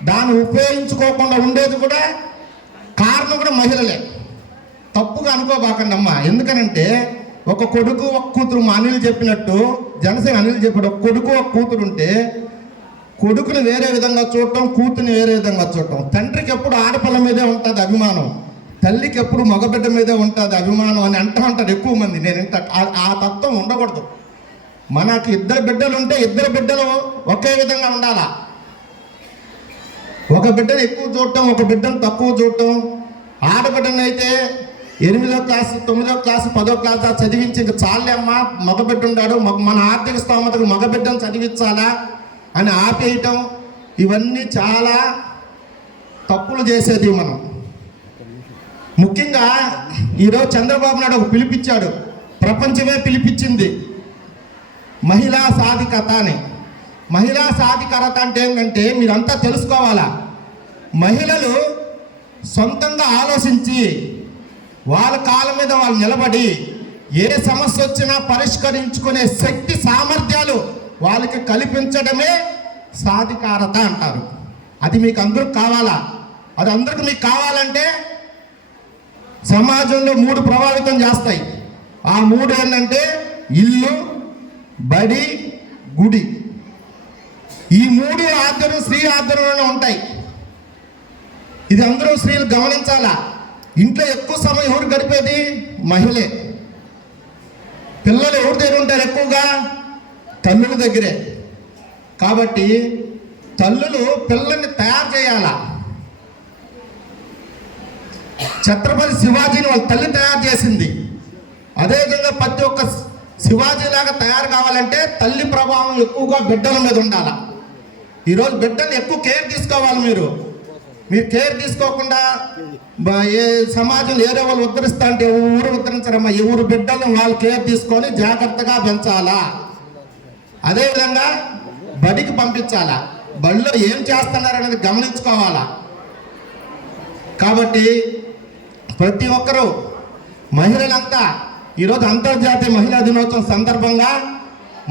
దాన్ని ఉపయోగించుకోకుండా ఉండేది కూడా కారణం కారణం కూడా మహిళలే. తప్పుగా అనుకోబాకండి అమ్మా. ఎందుకనంటే ఒక కొడుకు ఒక కూతురు, మా అనిల్ చెప్పినట్టు, జనసేన అనిల్ చెప్పాడు, ఒక కొడుకు ఒక కూతురు ఉంటే కొడుకుని వేరే విధంగా చూడటం, కూతుర్ని వేరే విధంగా చూడటం. తండ్రికి ఎప్పుడు ఆడపిల్ల మీదే ఉంటుంది అభిమానం, తల్లికి ఎప్పుడు మగబిడ్డ మీదే ఉంటుంది అభిమానం అని అంటూ ఉంటారు ఎక్కువ మంది. నేను ఆ తత్వం ఉండకూడదు. మనకి 2 బిడ్డలు ఉంటే 2 బిడ్డలు ఒకే విధంగా ఉండాలా. ఒక బిడ్డను ఎక్కువ చూడటం, ఒక బిడ్డను తక్కువ చూడటం. ఆడబిడ్డను అయితే 8వ క్లాసు, 9వ క్లాసు, 10వ క్లాసు చదివించి ఇంకా చాలే అమ్మా, మగబిడ్డ ఉన్నాడు, మన ఆర్థిక స్తోమతకు మగబిడ్డను చదివించాలా అని ఆపేయటం, ఇవన్నీ చాలా తప్పులు చేసేది మనం. ముఖ్యంగా ఈరోజు చంద్రబాబు నాయుడు ఒక పిలిపించాడు, ప్రపంచమే పిలిపించింది, మహిళా సాధికారత అని. మహిళా సాధికారత అంటే ఏంటంటే మీరంతా తెలుసుకోవాలా, మహిళలు సొంతంగా ఆలోచించి వాళ్ళ కాళ్ళ మీద వాళ్ళు నిలబడి ఏ సమస్య వచ్చినా పరిష్కరించుకునే శక్తి సామర్థ్యాలు వాళ్ళకి కల్పించడమే సాధికారత అంటారు. అది మీకు అందరికి కావాలా? అది అందరికి మీకు కావాలంటే సమాజంలో 3 ప్రభావితం చేస్తాయి. ఆ 3 ఏంటంటే ఇల్లు, బడి, గుడి. ఈ 3 ఆధ్వర్యం, స్త్రీ ఆధ్వర్యంలోనే ఉంటాయి. ఇది అందరూ స్త్రీలు గమనించాలా. ఇంట్లో ఎక్కువ సమయం ఎవరు గడిపేది? మహిళే. పిల్లలు ఎవరి దగ్గర ఉంటారు? ఎక్కువగా తల్లుల దగ్గరే. కాబట్టి తల్లులు పిల్లల్ని తయారు చేయాలా. ఛత్రపతి శివాజీని వాళ్ళ తల్లి తయారు చేసింది. అదేవిధంగా ప్రతి ఒక్క శివాజీలాగా తయారు కావాలంటే తల్లి ప్రభావం ఎక్కువగా బిడ్డల మీద ఉండాలి. ఈరోజు బిడ్డలు ఎక్కువ కేర్ తీసుకోవాలి. మీరు కేర్ తీసుకోకుండా ఏ సమాజంలో ఏరే వాళ్ళు ఉద్ధరిస్తా అంటే ఊరు ఉద్ధరించరమ్మా. ఎవరు బిడ్డలను వాళ్ళు కేర్ తీసుకొని జాగ్రత్తగా పెంచాలా. అదేవిధంగా బడికి పంపించాలా. బడిలో ఏం చేస్తున్నారనేది గమనించుకోవాలా. కాబట్టి ప్రతి ఒక్కరూ మహిళలంతా ఈరోజు అంతర్జాతీయ మహిళా దినోత్సవం సందర్భంగా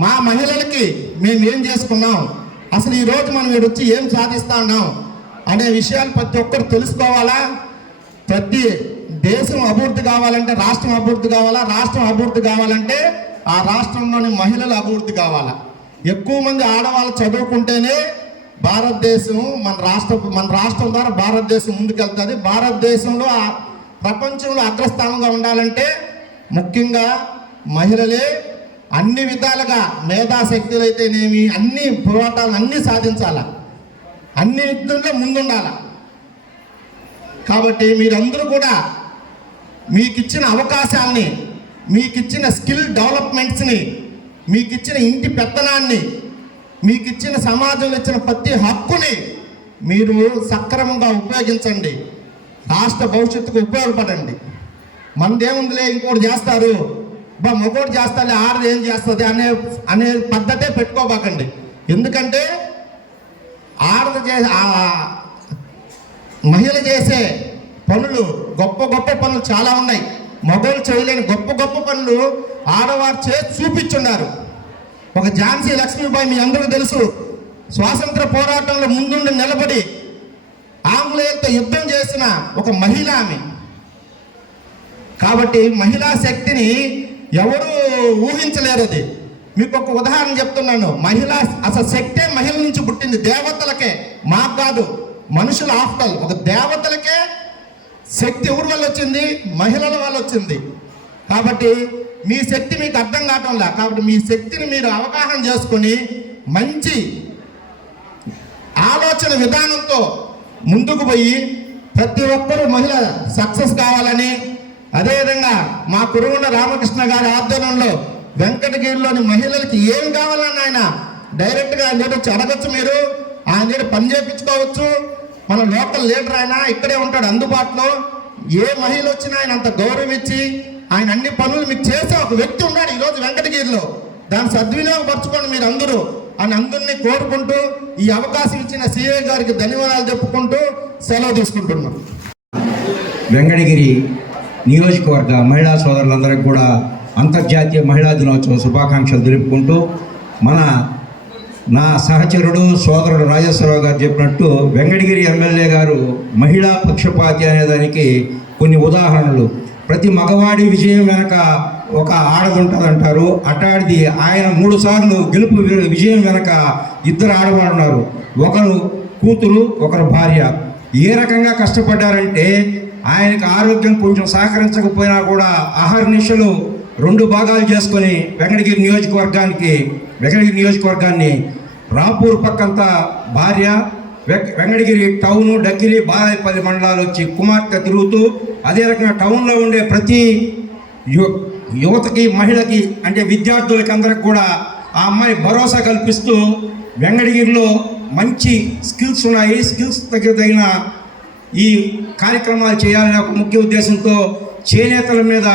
మా మహిళలకి మేము ఏం చేసుకున్నాం, అసలు ఈరోజు మనం ఇక్కడ వచ్చి ఏం సాధిస్తా ఉన్నాం అనే విషయాలు ప్రతి ఒక్కరు తెలుసుకోవాలా. ప్రతి దేశం అభివృద్ధి కావాలంటే రాష్ట్రం అభివృద్ధి కావాలా, రాష్ట్రం అభివృద్ధి కావాలంటే ఆ రాష్ట్రంలోని మహిళలు అభివృద్ధి కావాలా. ఎక్కువ మంది ఆడవాళ్ళు చదువుకుంటేనే భారతదేశం, మన రాష్ట్రం ద్వారా భారతదేశం ముందుకెళ్తుంది. భారతదేశంలో ప్రపంచంలో అగ్రస్థానంగా ఉండాలంటే ముఖ్యంగా మహిళలే అన్ని విధాలుగా మేధాశక్తులు అయితేనేమి అన్ని పోరాటాలను అన్నీ సాధించాలా, అన్ని విధుల్లో ముందుండాల. కాబట్టి మీరందరూ కూడా మీకు ఇచ్చిన అవకాశాలని, మీకు ఇచ్చిన స్కిల్ డెవలప్మెంట్స్ని, మీకు ఇచ్చిన ఇంటి పెత్తనాన్ని, మీకు ఇచ్చిన సమాజంలో ఇచ్చిన ప్రతి హక్కుని మీరు సక్రమంగా ఉపయోగించండి. రాష్ట్ర భవిష్యత్తుకు ఉపయోగపడండి. మనదేముందిలే ఇంకోటి చేస్తారు, మగోడు చేస్తాలే, ఆడది ఏం చేస్తుంది అనే పద్ధతే పెట్టుకోబాకండి. ఎందుకంటే మహిళ చేసే పనులు గొప్ప గొప్ప పనులు చాలా ఉన్నాయి. మగవాళ్ళు చేయలేని గొప్ప గొప్ప పనులు ఆడవారు చేసి చూపించున్నారు. ఒక ఝాన్సీ లక్ష్మీబాయి మీ అందరూ తెలుసు, స్వాతంత్ర పోరాటంలో ముందుండి నిలబడి ఆంగ్లేయులతో యుద్ధం చేసిన ఒక మహిళ ఆమె. కాబట్టి మహిళా శక్తిని ఎవరు ఊహించలేరు. అది మీకు ఒక ఉదాహరణ చెప్తున్నాను. అసలు శక్తే మహిళ నుంచి పుట్టింది. దేవతలకే, మాకు కాదు, మనుషుల ఆఫ్టర్ ఒక దేవతలకే శక్తి ఎవరి వల్ల వచ్చింది? మహిళల వల్ల వచ్చింది. కాబట్టి మీ శక్తి మీకు అర్థం కావటంలా. కాబట్టి మీ శక్తిని మీరు అవగాహన చేసుకొని మంచి ఆలోచన విధానంతో ముందుకు పోయి ప్రతి ఒక్కరూ మహిళ సక్సెస్ కావాలని, అదేవిధంగా మా కురుగుండ రామకృష్ణ గారి ఆధ్వర్యంలో వెంకటగిరిలోని మహిళలకి ఏం కావాలని ఆయన డైరెక్ట్గా ఆయన దగ్గర వచ్చి అడగచ్చు. మీరు ఆయన దగ్గర పని చేయించుకోవచ్చు. మన లోకల్ లీడర్ ఆయన ఇక్కడే ఉంటాడు అందుబాటులో. ఏ మహిళ వచ్చినా ఆయన అంత గౌరవం ఇచ్చి ఆయన అన్ని పనులు మీకు చేసే ఒక వ్యక్తి ఉన్నాడు ఈరోజు వెంకటగిరిలో. దాన్ని సద్వినియోగపరచుకోండి మీరు అందరూ అని అందరినీ కోరుకుంటూ ఈ అవకాశం ఇచ్చిన సిఐ గారికి ధన్యవాదాలు చెప్పుకుంటూ సెలవు తీసుకుంటున్నాం. వెంకటగిరి నియోజకవర్గ మహిళా సోదరులందరికీ కూడా అంతర్జాతీయ మహిళా దినోత్సవం శుభాకాంక్షలు తెలుపుకుంటూ మన నా సహచరుడు సోదరుడు రాజేశ్వరరావు గారు చెప్పినట్టు వెంకటగిరి ఎమ్మెల్యే గారు మహిళా పక్షపాతి అనేదానికి కొన్ని ఉదాహరణలు. ప్రతి మగవాడి విజయం వెనక ఒక ఆడది ఉంటుందంటారు. అటాడిది ఆయన 3 సార్లు గెలుపు విజయం వెనక 2 ఆడవాళ్ళు ఉన్నారు. ఒకరు కూతురు, ఒకరు భార్య. ఏ రకంగా కష్టపడ్డారంటే ఆయనకు ఆరోగ్యం కొంచెం సహకరించకపోయినా కూడా అహర్నిశలు 2 భాగాలు చేసుకొని వెంకటగిరి నియోజకవర్గాన్ని రాపూర్ పక్కంతా భార్య, వెంకటగిరి టౌను, డక్కిలి, బాలాయపల్లి మండలాలు వచ్చి కుమార్తె తిరుగుతూ, అదే రకంగా టౌన్లో ఉండే ప్రతి యువతకి, మహిళకి, అంటే విద్యార్థులకి అందరికి కూడా ఆ అమ్మాయి భరోసా కల్పిస్తూ వెంకటగిరిలో మంచి స్కిల్స్ ఉన్నాయి, స్కిల్స్ తగిన ఈ కార్యక్రమాలు చేయాలనే ఒక ముఖ్య ఉద్దేశంతో చేనేతల మీద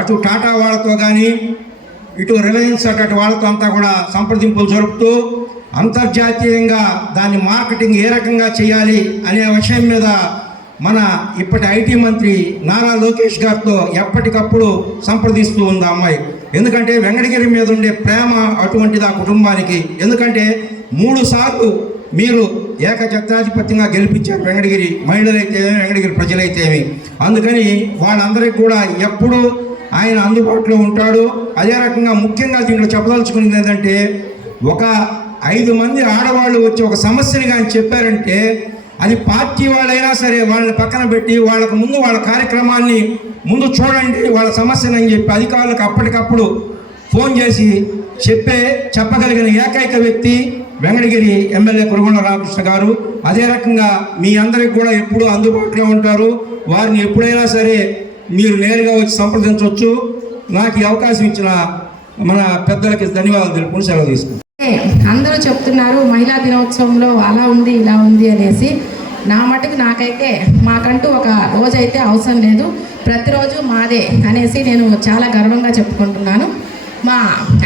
అటు టాటా వాళ్ళతో కానీ ఇటు రిలయన్స్ అటు వాళ్ళతో అంతా కూడా సంప్రదింపులు జరుపుతూ అంతర్జాతీయంగా దాని మార్కెటింగ్ ఏ రకంగా చేయాలి అనే విషయం మీద మన ఇప్పటి ఐటీ మంత్రి నారా లోకేష్ గారితో ఎప్పటికప్పుడు సంప్రదిస్తూ ఉంది ఆ అమ్మాయి. ఎందుకంటే వెంకటగిరి మీద ఉండే ప్రేమ అటువంటిది ఆ కుటుంబానికి. ఎందుకంటే 3 సార్లు మీరు ఏకఛత్రాధిపత్యంగా గెలిపించారు వెంకటగిరి మహిళలైతే, వెంకటగిరి ప్రజలైతేమి. అందుకని వాళ్ళందరికీ కూడా ఎప్పుడూ ఆయన అందుబాటులో ఉంటాడు. అదే రకంగా ముఖ్యంగా దీంట్లో చెప్పదలుచుకున్నది ఏంటంటే, ఒక 5 మంది ఆడవాళ్ళు వచ్చి ఒక సమస్యని కానీ చెప్పారంటే అది పార్టీ వాళ్ళైనా సరే వాళ్ళని పక్కన పెట్టి వాళ్ళకు ముందు వాళ్ళ కార్యక్రమాన్ని ముందు చూడండి, వాళ్ళ సమస్యని అని చెప్పి అధికారులకు అప్పటికప్పుడు ఫోన్ చేసి చెప్పగలిగిన ఏకైక వ్యక్తి వెంకటగిరి ఎమ్మెల్యే కురగొండ రామకృష్ణ గారు. అదే రకంగా మీ అందరికి కూడా ఎప్పుడూ అందుబాటులో ఉంటారు. వారిని ఎప్పుడైనా సరే మీరు నేరుగా వచ్చి సంప్రదించవచ్చు. నాకు ఈ అవకాశం ఇచ్చిన మన పెద్దలకి ధన్యవాదాలు తెలుపుకుని సెలవు తీసుకుంటాను. అందరూ చెప్తున్నారు మహిళా దినోత్సవంలో అలా ఉంది ఇలా ఉంది అనేసి. నా మటుకు నాకైతే మాకంటూ ఒక రోజు అయితే అవసరం లేదు, ప్రతిరోజు మాదే అనేసి నేను చాలా గర్వంగా చెప్పుకుంటున్నాను. మా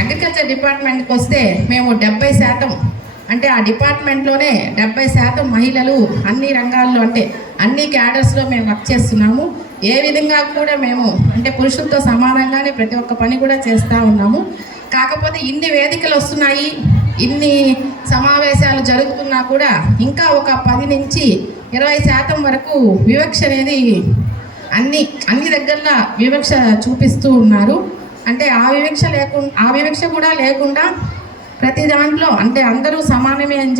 అగ్రికల్చర్ డిపార్ట్మెంట్కి వస్తే మేము 70%, అంటే ఆ డిపార్ట్మెంట్లోనే 70% మహిళలు అన్ని రంగాల్లో, అంటే అన్ని క్యాడర్స్లో మేము వర్క్ చేస్తున్నాము. ఏ విధంగా కూడా మేము అంటే పురుషులతో సమానంగానే ప్రతి ఒక్క పని కూడా చేస్తూ ఉన్నాము. కాకపోతే ఇన్ని వేదికలు వస్తున్నాయి, ఇన్ని సమావేశాలు జరుగుతున్నా కూడా ఇంకా ఒక 10 నుంచి 20% వరకు వివక్ష అనేది అన్ని దగ్గరలో వివక్ష చూపిస్తూ ఉన్నారు. అంటే ఆ వివక్ష కూడా లేకుండా ప్రతి దాంట్లో అంటే అందరూ సమానమే అని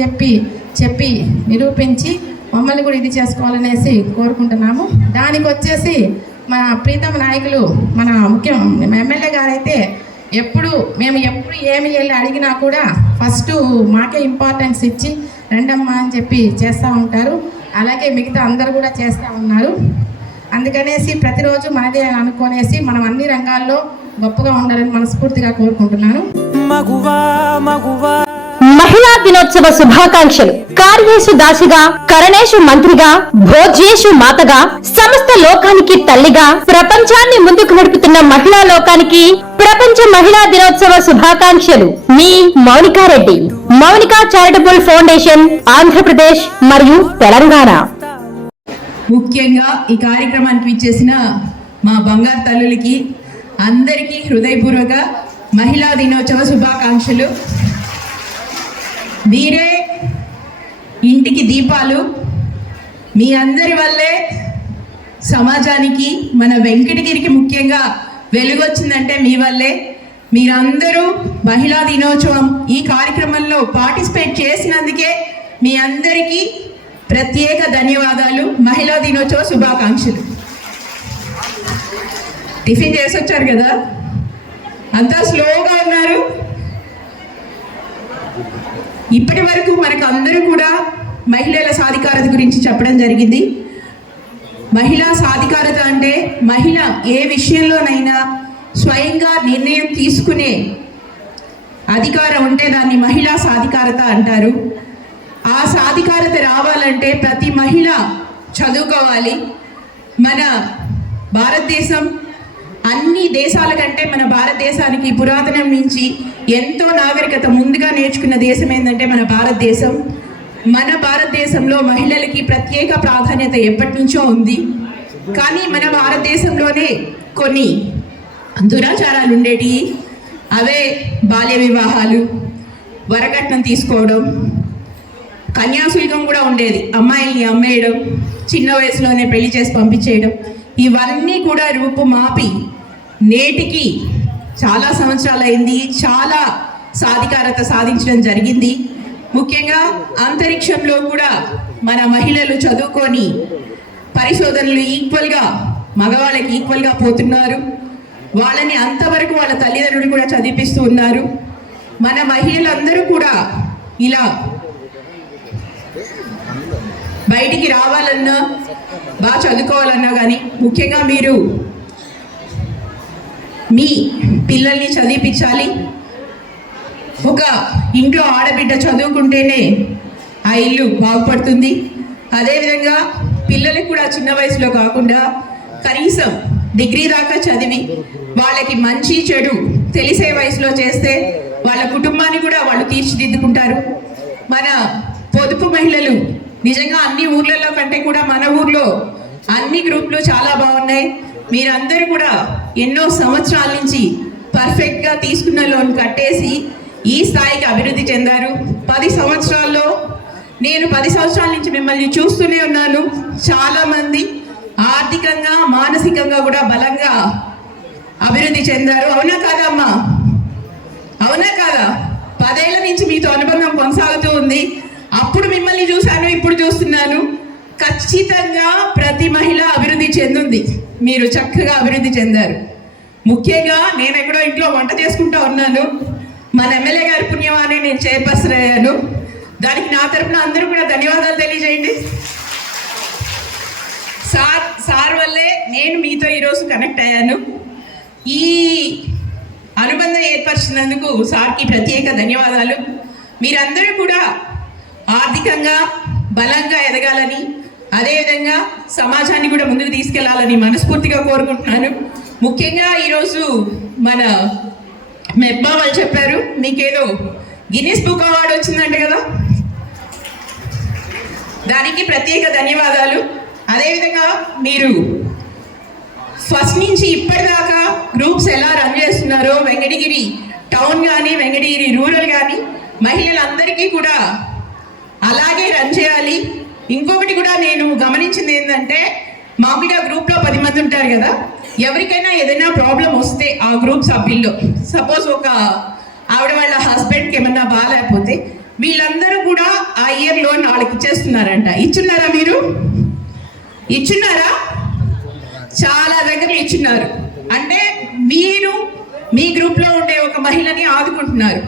చెప్పి నిరూపించి మమ్మల్ని కూడా ఇది చేసుకోవాలనేసి కోరుకుంటున్నాము. దానికి వచ్చేసి మన ప్రీతమ నాయకులు మన ఎమ్మెల్యే గారైతే మేము ఎప్పుడు ఏమి వెళ్ళి అడిగినా కూడా ఫస్ట్ మాకే ఇంపార్టెన్స్ ఇచ్చి రండమ్మా అని చెప్పి చేస్తూ ఉంటారు. అలాగే మిగతా అందరూ కూడా చేస్తూ ఉన్నారు. అందుకనేసి ప్రతిరోజు మనదే అనుకోనేసి మనం అన్ని రంగాల్లో గొప్పగా ఉండాలని మనస్ఫూర్తిగా కోరుకుంటున్నాను. మహిళా దినోత్సవ శుభాకాంక్షలు. కార్యేషు దాసిగా, కరణేషు మంత్రిగా, భోజ్యేషు మాతగా, సమస్త లోకానికి తల్లిగా ప్రపంచాన్ని ముందుకు నడుపుతున్న మహిళా లోకానికి ప్రపంచ మహిళా దినోత్సవ శుభాకాంక్షలు. మీ మౌనికారెడ్డి, మౌనికా చారిటబుల్ ఫౌండేషన్, ఆంధ్రప్రదేశ్ మరియు తెలంగాణ. ముఖ్యంగా ఈ కార్యక్రమానికి విచ్చేసిన మా బంగారు తల్లులకి అందరికీ హృదయపూర్వక మహిళా దినోత్సవ శుభాకాంక్షలు. మీరే ఇంటికి దీపాలు. మీ అందరి వల్లే సమాజానికి, మన వెంకటగిరికి ముఖ్యంగా వెలుగొచ్చిందంటే మీ వల్లే. మీరందరూ మహిళా దినోత్సవం ఈ కార్యక్రమంలో పార్టిసిపేట్ చేసినందుకే మీ అందరికీ ప్రత్యేక ధన్యవాదాలు. మహిళా దినోత్సవ శుభాకాంక్షలు. టిఫిన్ చేసి వచ్చారు కదా, అంతా స్లోగా ఉన్నారు. ఇప్పటి వరకు మనకు అందరూ కూడా మహిళల సాధికారత గురించి చెప్పడం జరిగింది. మహిళా సాధికారత అంటే మహిళ ఏ విషయంలోనైనా స్వయంగా నిర్ణయం తీసుకునే అధికారం ఉంటే దాన్ని మహిళా సాధికారత అంటారు. ఆ సాధికారత రావాలంటే ప్రతి మహిళ చదువుకోవాలి. మన భారతదేశం అన్ని దేశాల కంటే మన భారతదేశానికి పురాతనం నుంచి ఎంతో నాగరికత ముందుగా నేర్చుకున్న దేశం ఏంటంటే మన భారతదేశం. మన భారతదేశంలో మహిళలకి ప్రత్యేక ప్రాధాన్యత ఎప్పటి నుంచో ఉంది. కానీ మన భారతదేశంలోనే కొన్ని దురాచారాలు ఉండేటివి. అవే బాల్య వివాహాలు, వరకట్నం తీసుకోవడం, కన్యాశుల్కం కూడా ఉండేది, అమ్మాయిల్ని అమ్మేయడం, చిన్న వయసులోనే పెళ్లి చేసి పంపించేయడం, ఇవన్నీ కూడా రూపుమాపి నేటికి చాలా సంవత్సరాలైంది. చాలా సాధికారత సాధించడం జరిగింది. ముఖ్యంగా అంతరిక్షంలో కూడా మన మహిళలు చదువుకొని పరిశోధనలు ఈక్వల్గా మగవాళ్ళకి ఈక్వల్గా పోతున్నారు. వాళ్ళని అంతవరకు వాళ్ళ తల్లిదండ్రులు కూడా చదివిపిస్తూ ఉన్నారు. మన మహిళలందరూ కూడా ఇలా బయటికి రావాలన్నా బాగా చదువుకోవాలన్నా కానీ ముఖ్యంగా మీరు మీ పిల్లల్ని చదివించాలి. ఒక ఇంట్లో ఆడబిడ్డ చదువుకుంటేనే ఆ ఇల్లు బాగుపడుతుంది. అదేవిధంగా పిల్లలకి కూడా చిన్న వయసులో కాకుండా కనీసం డిగ్రీ దాకా చదివి వాళ్ళకి మంచి చెడు తెలిసే వయసులో చేస్తే వాళ్ళ కుటుంబాన్ని కూడా వాళ్ళు తీర్చిదిద్దుకుంటారు. మన పొదుపు మహిళలు నిజంగా అన్ని ఊర్లలో కంటే కూడా మన ఊర్లో అన్ని గ్రూపులు చాలా బాగున్నాయి. మీరందరూ కూడా ఎన్నో సంవత్సరాల నుంచి పర్ఫెక్ట్గా తీసుకున్న లోన్ కట్టేసి ఈ స్థాయికి అభివృద్ధి చెందారు. 10 సంవత్సరాల్లో నేను 10 సంవత్సరాల నుంచి మిమ్మల్ని చూస్తూనే ఉన్నాను. చాలామంది ఆర్థికంగా మానసికంగా కూడా బలంగా అభివృద్ధి చెందారు. అవునా కాదా అమ్మా? అవునా కాదా? 10 ఏళ్ల నుంచి మీతో అనుబంధం కొనసాగుతూ ఉంది. అప్పుడు మిమ్మల్ని చూశాను, ఇప్పుడు చూస్తున్నాను. ఖచ్చితంగా ప్రతి మహిళ అభివృద్ధి చెందింది. మీరు చక్కగా అభివృద్ధి చెందారు. ముఖ్యంగా నేను ఎక్కడో ఇంట్లో వంట చేసుకుంటూ ఉన్నాను. మన ఎమ్మెల్యే గారి పుణ్యమానే నేను చైర్పర్సన్ అయ్యాను. దానికి నా తరపున అందరూ కూడా ధన్యవాదాలు తెలియజేయండి. సార్ వల్లే నేను మీతో ఈరోజు కనెక్ట్ అయ్యాను. ఈ అనుబంధం ఏర్పరిచినందుకు సార్కి ప్రత్యేక ధన్యవాదాలు. మీరందరూ కూడా ఆర్థికంగా బలంగా ఎదగాలని, అదేవిధంగా సమాజాన్ని కూడా ముందుకు తీసుకెళ్లాలని మనస్ఫూర్తిగా కోరుకుంటున్నాను. ముఖ్యంగా ఈరోజు మన మెబ్బా వాళ్ళు చెప్పారు, మీకేదో గిన్నిస్ బుక్ అవార్డు వచ్చిందంట కదా, దానికి ప్రత్యేక ధన్యవాదాలు. అదేవిధంగా మీరు ఫస్ట్ నుంచి ఇప్పటిదాకా గ్రూప్స్ ఎలా రన్ చేస్తున్నారో, వెంకటగిరి టౌన్ కానీ వెంకటగిరి రూరల్ కానీ మహిళలందరికీ కూడా అలాగే రన్ చేయాలి. ఇంకొకటి కూడా నేను గమనించింది ఏంటంటే, మామూలుగా గ్రూప్లో 10 మంది ఉంటారు కదా, ఎవరికైనా ఏదైనా ప్రాబ్లం వస్తే ఆ గ్రూప్ సభ్యుల్లో సపోజ్ ఒక ఆవిడ వాళ్ళ హస్బెండ్కి ఏమన్నా బాగాలేకపోతే వీళ్ళందరూ కూడా ఆ ఇయర్ లోన్ వాళ్ళకి ఇచ్చేస్తున్నారంట. ఇచ్చున్నారా మీరు? ఇచ్చున్నారా? చాలా దగ్గరలో ఇచ్చున్నారు. అంటే మీరు మీ గ్రూప్లో ఉండే ఒక మహిళని ఆదుకుంటున్నారు.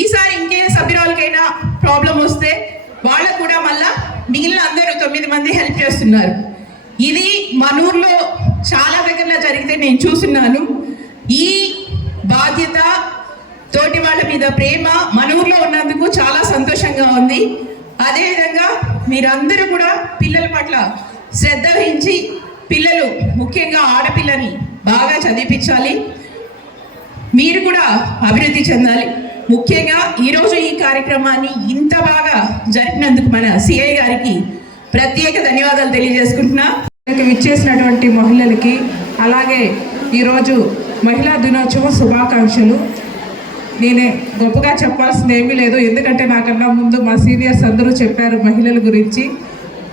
ఈసారి ఇంకే సభ్యురాలకైనా ప్రాబ్లం వస్తే వాళ్ళకు కూడా మళ్ళా మిగిలిన అందరూ 9 మంది హెల్ప్ చేస్తున్నారు. ఇది మన ఊర్లో చాలా దగ్గరలో జరిగితే నేను చూస్తున్నాను. ఈ బాధ్యత, తోటి వాళ్ళ మీద ప్రేమ మన ఊర్లో ఉన్నందుకు చాలా సంతోషంగా ఉంది. అదేవిధంగా మీరందరూ కూడా పిల్లల పట్ల శ్రద్ధ వహించి, పిల్లలు ముఖ్యంగా ఆడపిల్లని బాగా చదివించాలి. మీరు కూడా అభివృద్ధి చెందాలి. ముఖ్యంగా ఈరోజు ఈ కార్యక్రమాన్ని ఇంత బాగా జరిపినందుకు మన సిఐ గారికి ప్రత్యేక ధన్యవాదాలు తెలియజేసుకుంటున్నా. విచ్చేసినటువంటి మహిళలకి అలాగే ఈరోజు మహిళా దినోత్సవ శుభాకాంక్షలు. నేనే గొప్పగా చెప్పాల్సింది ఏమీ లేదు, ఎందుకంటే నాకన్నా ముందు మా సీనియర్స్ అందరూ చెప్పారు మహిళల గురించి.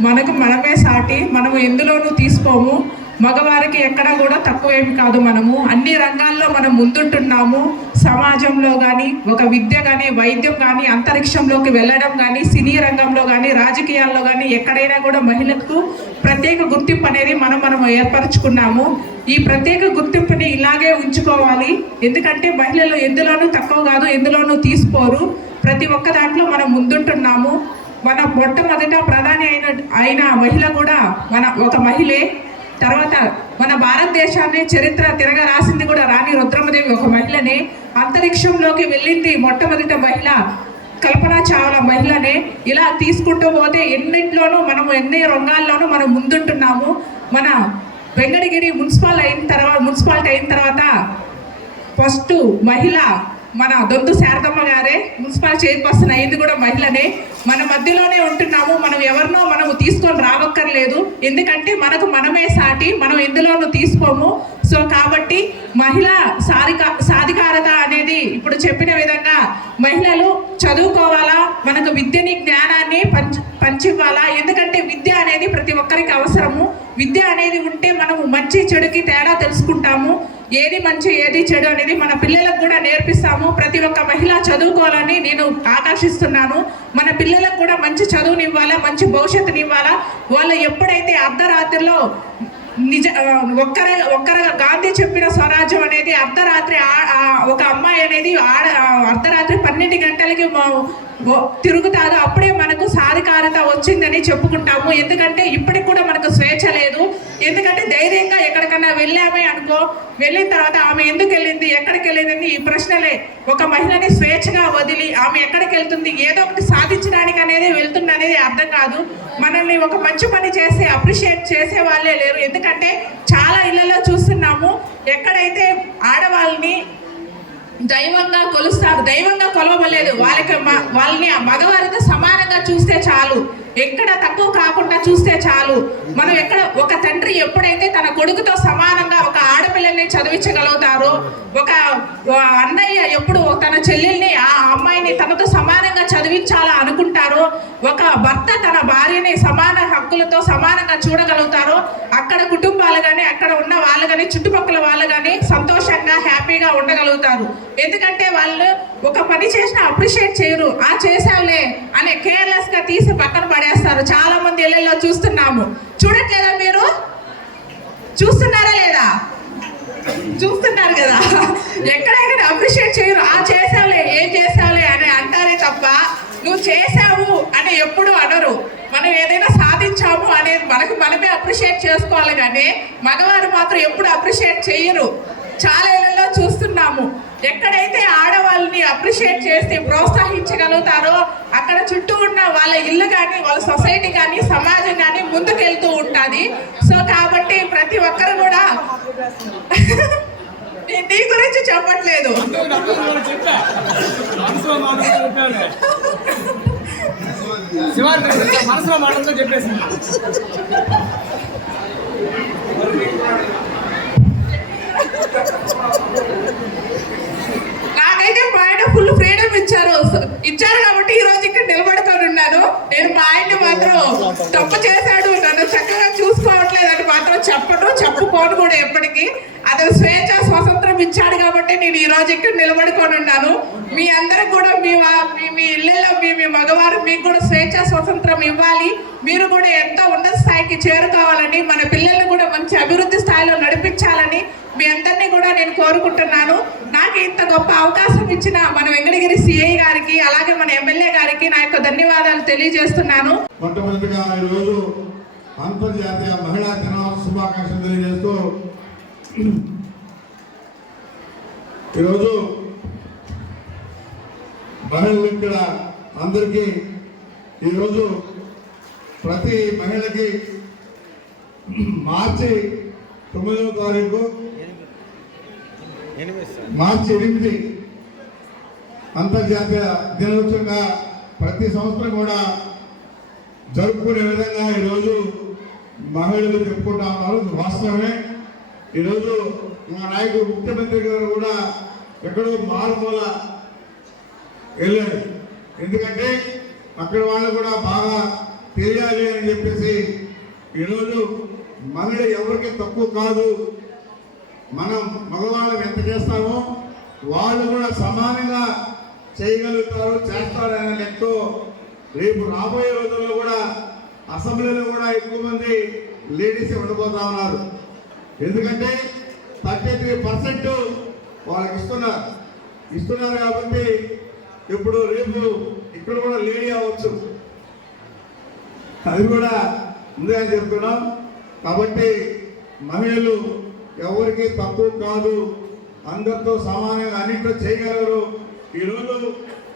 మనకు మనమే సాటి, మనము ఎందులోనూ తీసుకోము. మగవారికి ఎక్కడా కూడా తక్కువేమి కాదు. మనము అన్ని రంగాల్లో మనం ముందుంటున్నాము. సమాజంలో కానీ, ఒక విద్య కానీ, వైద్యం కానీ, అంతరిక్షంలోకి వెళ్ళడం కానీ, సినీ రంగంలో కానీ, రాజకీయాల్లో కానీ ఎక్కడైనా కూడా మహిళలకు ప్రత్యేక గుర్తింపు అనేది మనం ఏర్పరచుకున్నాము. ఈ ప్రత్యేక గుర్తింపుని ఇలాగే ఉంచుకోవాలి. ఎందుకంటే మహిళలు ఎందులోనూ తక్కువ కాదు, ఎందులోనూ తీసుకోరు. ప్రతి ఒక్క దాంట్లో మనం ముందుంటున్నాము. మన మొట్టమొదట ప్రధాని అయిన మహిళ కూడా ఒక మహిళే. తర్వాత మన భారతదేశాన్ని చరిత్ర తిరగ రాసింది కూడా రాణి రుద్రమదేవి ఒక మహిళనే. అంతరిక్షంలోకి వెళ్ళింది మొట్టమొదటి మహిళ కల్పనా చావ్లా మహిళనే. ఇలా తీసుకుంటూ పోతే ఎన్నింటిలోనూ మనము ఎన్ని రంగాల్లోనూ మనం ముందుంటున్నాము. మన వెంకటగిరి మున్సిపాలిటీ అయిన తర్వాత ఫస్ట్ మహిళ మన దొంతు శారదమ్మ గారే. మున్సిపల్ చైర్పర్సన్ అయింది కూడా మహిళనే. మన మధ్యలోనే ఉంటున్నాము. మనం ఎవరినో మనము తీసుకొని రావక్కర్లేదు, ఎందుకంటే మనకు మనమే సాటి, మనం ఎందులోనూ తీసుకోము. సో కాబట్టి మహిళా సాధికారత అనేది ఇప్పుడు చెప్పిన విధంగా మహిళలు చదువుకోవాలా, మనకు విద్యని జ్ఞానాన్ని పంచివ్వాలా. ఎందుకంటే విద్య అనేది ప్రతి ఒక్కరికి అవసరము. విద్య అనేది ఉంటే మనము మంచి చెడుకి తేడా తెలుసుకుంటాము. ఏది మంచి ఏది చెడు అనేది మన పిల్లలకు కూడా నేర్పిస్తాము. ప్రతి ఒక్క మహిళ చదువుకోవాలని నేను ఆకాంక్షిస్తున్నాను. మన పిల్లలకు కూడా మంచి చదువునివ్వాలా, మంచి భవిష్యత్తునివ్వాలా. వాళ్ళు ఎప్పుడైతే అర్ధరాత్రిలో ఒక్కరగా గాంధీ చెప్పిన స్వరాజ్యం అనేది అర్ధరాత్రి ఒక అమ్మాయి అనేది అర్ధరాత్రి 12 గంటలకి తిరుగుతారు, అప్పుడే మనకు సాధికారత వచ్చిందని చెప్పుకుంటాము. ఎందుకంటే ఇప్పటికి కూడా మనకు స్వేచ్ఛ లేదు. ఎందుకంటే ధైర్యంగా ఎక్కడికన్నా వెళ్ళామే అనుకో, వెళ్ళిన తర్వాత ఆమె ఎందుకు వెళ్ళింది, ఎక్కడికి వెళ్ళింది, ఈ ప్రశ్నలే. ఒక మహిళని స్వేచ్ఛగా వదిలి ఆమె ఎక్కడికి వెళ్తుంది, ఏదో ఒకటి సాధించడానికి అనేది వెళ్తుంది అనేది అర్థం కాదు. మనల్ని ఒక మంచి పని చేసి అప్రిషియేట్ చేసే వాళ్ళే లేరు. ఎందుకంటే చాలా ఇళ్లలో చూస్తున్నాము, ఎక్కడైతే ఆడవాళ్ళని దైవంగా కొలుస్తారు, దైవంగా కొలవలేదు, వాళ్ళని మగవారితో సమానంగా చూస్తే చాలు, ఎక్కడ తక్కువ కాకుండా చూస్తే చాలు. మనం ఎక్కడ ఒక తండ్రి ఎప్పుడైతే తన కొడుకుతో సమానంగా ఒక ఆడపిల్లల్ని చదివించగలుగుతారో, ఒక అన్నయ్య ఎప్పుడు తన చెల్లెల్ని ఆ అమ్మాయిని తనతో సమానంగా చదివించాలా అనుకుంటారో, ఒక భర్త తన భార్యని సమాన హక్కులతో సమానంగా చూడగలుగుతారో, అక్కడ కుటుంబాలు కానీ అక్కడ ఉన్న వాళ్ళు కానీ చుట్టుపక్కల వాళ్ళు కానీ సంతోషంగా హ్యాపీగా ఉండగలుగుతారు. ఎందుకంటే వాళ్ళు ఒక పని చేసినా అప్రిషియేట్ చేయరు, ఆ చేసావులే అని కేర్లెస్గా తీసి పక్కన పడేస్తారు. చాలా మంది ఇళ్లలో చూస్తున్నాము. చూడట్లేదా మీరు? చూస్తున్నారా లేదా? చూస్తున్నారు కదా. ఎక్కడెక్కడ అప్రిషియేట్ చేయరు, ఆ చేసావులే, ఏం చేసావులే అని అంటారే తప్ప నువ్వు చేసావు అని ఎప్పుడు అనరు. మనం ఏదైనా సాధించాము అనేది మనమే అప్రిషియేట్ చేసుకోవాలి, కానీ మగవారు మాత్రం ఎప్పుడు అప్రిషియేట్ చేయరు. చాలా ఇళ్లలో చూస్తున్నాము. ఎక్కడైతే ఆడవాళ్ళని అప్రిషియేట్ చేసి ప్రోత్సహించగలుగుతారో అక్కడ చుట్టూ ఉన్న వాళ్ళ ఇల్లు కానీ వాళ్ళ సొసైటీ కానీ సమాజం కానీ ముందుకెళ్తూ ఉంటుంది. సో కాబట్టి ప్రతి ఒక్కరు కూడా నీ గురించి చెప్పట్లేదు, మనసులో మాటలతో చెప్పేసి నాకైతే మా ఆయన ఫుల్ ఫ్రీడమ్ ఇచ్చారు కాబట్టి ఈ రోజు ఇక్కడ నిలబడుకొని ఉన్నాను. నేను మా ఆయన్ని మాత్రం తప్పు చేశాడు, నన్ను చక్కగా చూసుకోవట్లేదు అని మాత్రం చెప్పుకోను కూడా ఎప్పటికీ. అతను స్వేచ్ఛ స్వాతంత్రం ఇచ్చాడు కాబట్టి నేను ఈ రోజు ఇక్కడ నిలబడుకొని ఉన్నాను. మీ అందరికి కూడా మీ ఇళ్ళల్లో మీ మగవారు మీకు కూడా స్వేచ్ఛ స్వాతంత్రం ఇవ్వాలి. మీరు కూడా ఎంతో ఉన్నత స్థాయికి చేరుకోవాలని, మన పిల్లల్ని కూడా మంచి అభివృద్ధి స్థాయిలో నడిపించాలని మీ అందరినీ కూడా నేను కోరుకుంటున్నాను. నాకు ఇంత గొప్ప అవకాశం ఇచ్చిన మన వెంకటగిరి సిఐ గారికి అలాగే మన ఎమ్మెల్యే గారికి నా యొక్క ధన్యవాదాలు తెలియజేస్తున్నాను. మొట్టమొదటిగా ఈరోజు అంతర్జాతీయ మహిళా దినోత్సవ శుభాకాంక్షలు తెలియజేస్తూ, ఈరోజు మహిళలు ఇక్కడ అందరికీ ఈరోజు ప్రతి మహిళకి మార్చి 9వ తారీఖు మార్చి 8 అంతర్జాతీయ దినోత్సవంగా ప్రతి సంవత్సరం కూడా జరుపుకునే విధంగా ఈరోజు మహిళలు చెప్పుకుంటా ఉన్నారు. వాస్తవమే. ఈరోజు మా నాయకుడు ముఖ్యమంత్రి గారు కూడా ఎక్కడో మారుమూల వెళ్ళాడు. ఎందుకంటే అక్కడ వాళ్ళు కూడా బాగా తెలియాలి అని చెప్పేసి ఈరోజు మహిళ ఎవరికి తక్కువ కాదు, మనం మగవాళ్ళం ఎంత చేస్తామో వాళ్ళు కూడా సమానంగా చేయగలుగుతారు, చేస్తారు అనే లెక్కతో రేపు రాబోయే రోజుల్లో కూడా అసెంబ్లీలో కూడా ఎక్కువ మంది లేడీస్ ఉండబోతా ఉన్నారు. ఎందుకంటే 33% వాళ్ళకి ఇస్తున్నారు కాబట్టి ఇప్పుడు రేపు ఇక్కడ కూడా లేడీ అవ్వచ్చు, అది కూడా ముందుగా చెప్తున్నాం. కాబట్టి మహిళలు ఎవరికి తక్కువ కాదు, అందరితో సమానంగా అన్నింటిలో చేయగలరు. ఈరోజు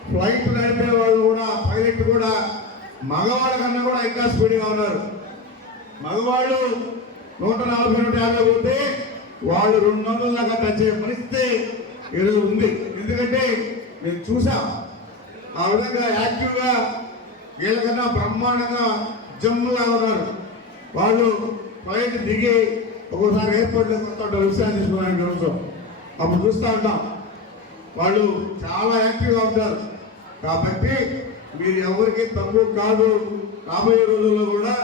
ఫ్లైట్ నడిపే వాళ్ళు కూడా, పైలట్ కూడా మగవాళ్ళ కన్నా కూడా ఇంకా స్పీడ్గా ఉన్నారు. మగవాళ్ళు 140-150 పోతే వాళ్ళు 200 దాకా టచ్ అయ్యే పరిస్థితి ఈరోజు ఉంది. ఎందుకంటే నేను చూసా ఆ విధంగా యాక్టివ్గా వీళ్ళకన్నా బ్రహ్మాండంగా జమ్ముగా ఉన్నారు. వాళ్ళు ఫ్లైట్ దిగి ఒక్కోసారి ఎయిర్పోర్ట్లో కొత్త విషయాన్ని తీసుకోవడానికి రోజు అప్పుడు చూస్తూ ఉంటాం. వాళ్ళు చాలా యాక్టివ్గా ఉంటారు. కాబట్టి మీరు ఎవరికి తక్కువ కాదు. రాబోయే రోజుల్లో కూడా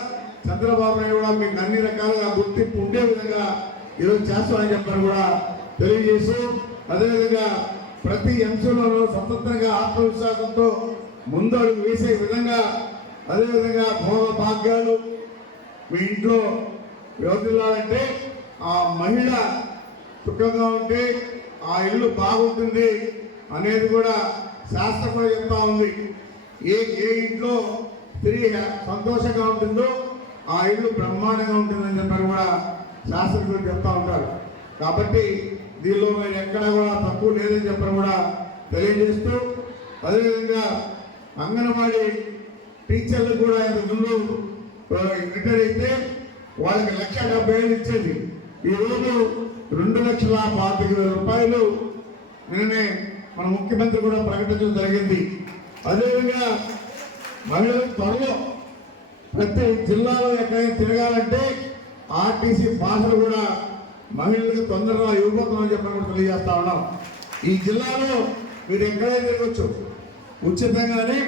చంద్రబాబు నాయుడు కూడా మీకు అన్ని రకాలుగా గుర్తింపు ఉండే విధంగా ఈరోజు చేస్తామని చెప్పని కూడా తెలియజేస్తూ, అదేవిధంగా ప్రతి అంశంలోనూ స్వతంత్రంగా ఆత్మవిశ్వాసంతో ముందు అడుగు వేసే విధంగా, అదేవిధంగా భోగ భాగ్యాలు మీ ఇంట్లో వ్యవధిల్లాలంటే ఆ మహిళ సుఖంగా ఉంటే ఆ ఇల్లు బాగుంటుంది అనేది కూడా శాస్త్రం కూడా చెప్తా ఉంది. ఏ ఇంట్లో స్త్రీ సంతోషంగా ఉంటుందో ఆ ఇల్లు బ్రహ్మాండంగా ఉంటుందని చెప్పని కూడా శాస్త్రజ్ఞులు చెప్తా ఉంటారు. కాబట్టి దీనిలో మీరు ఎక్కడ కూడా తక్కువ లేదని చెప్పని కూడా తెలియజేస్తూ, అదేవిధంగా అంగన్వాడీ టీచర్లు కూడా ముందు రిటైర్ అయితే వాళ్ళకి 1,70,000 ఇచ్చేది. ఈరోజు 2,25,000 రూపాయలు నిన్నే మన ముఖ్యమంత్రి కూడా ప్రకటించడం జరిగింది. అదేవిధంగా మహిళలు త్వరలో ప్రతి జిల్లాలో ఎక్కడైనా తిరగాలంటే ఆర్టీసీ పాసలు కూడా మహిళలకు తొందరగా ఇవ్వబోతున్నామని చెప్పని కూడా తెలియజేస్తా ఉన్నాం. ఈ జిల్లాలో మీరు ఎక్కడైనా తిరగచ్చు, ఉచితంగానే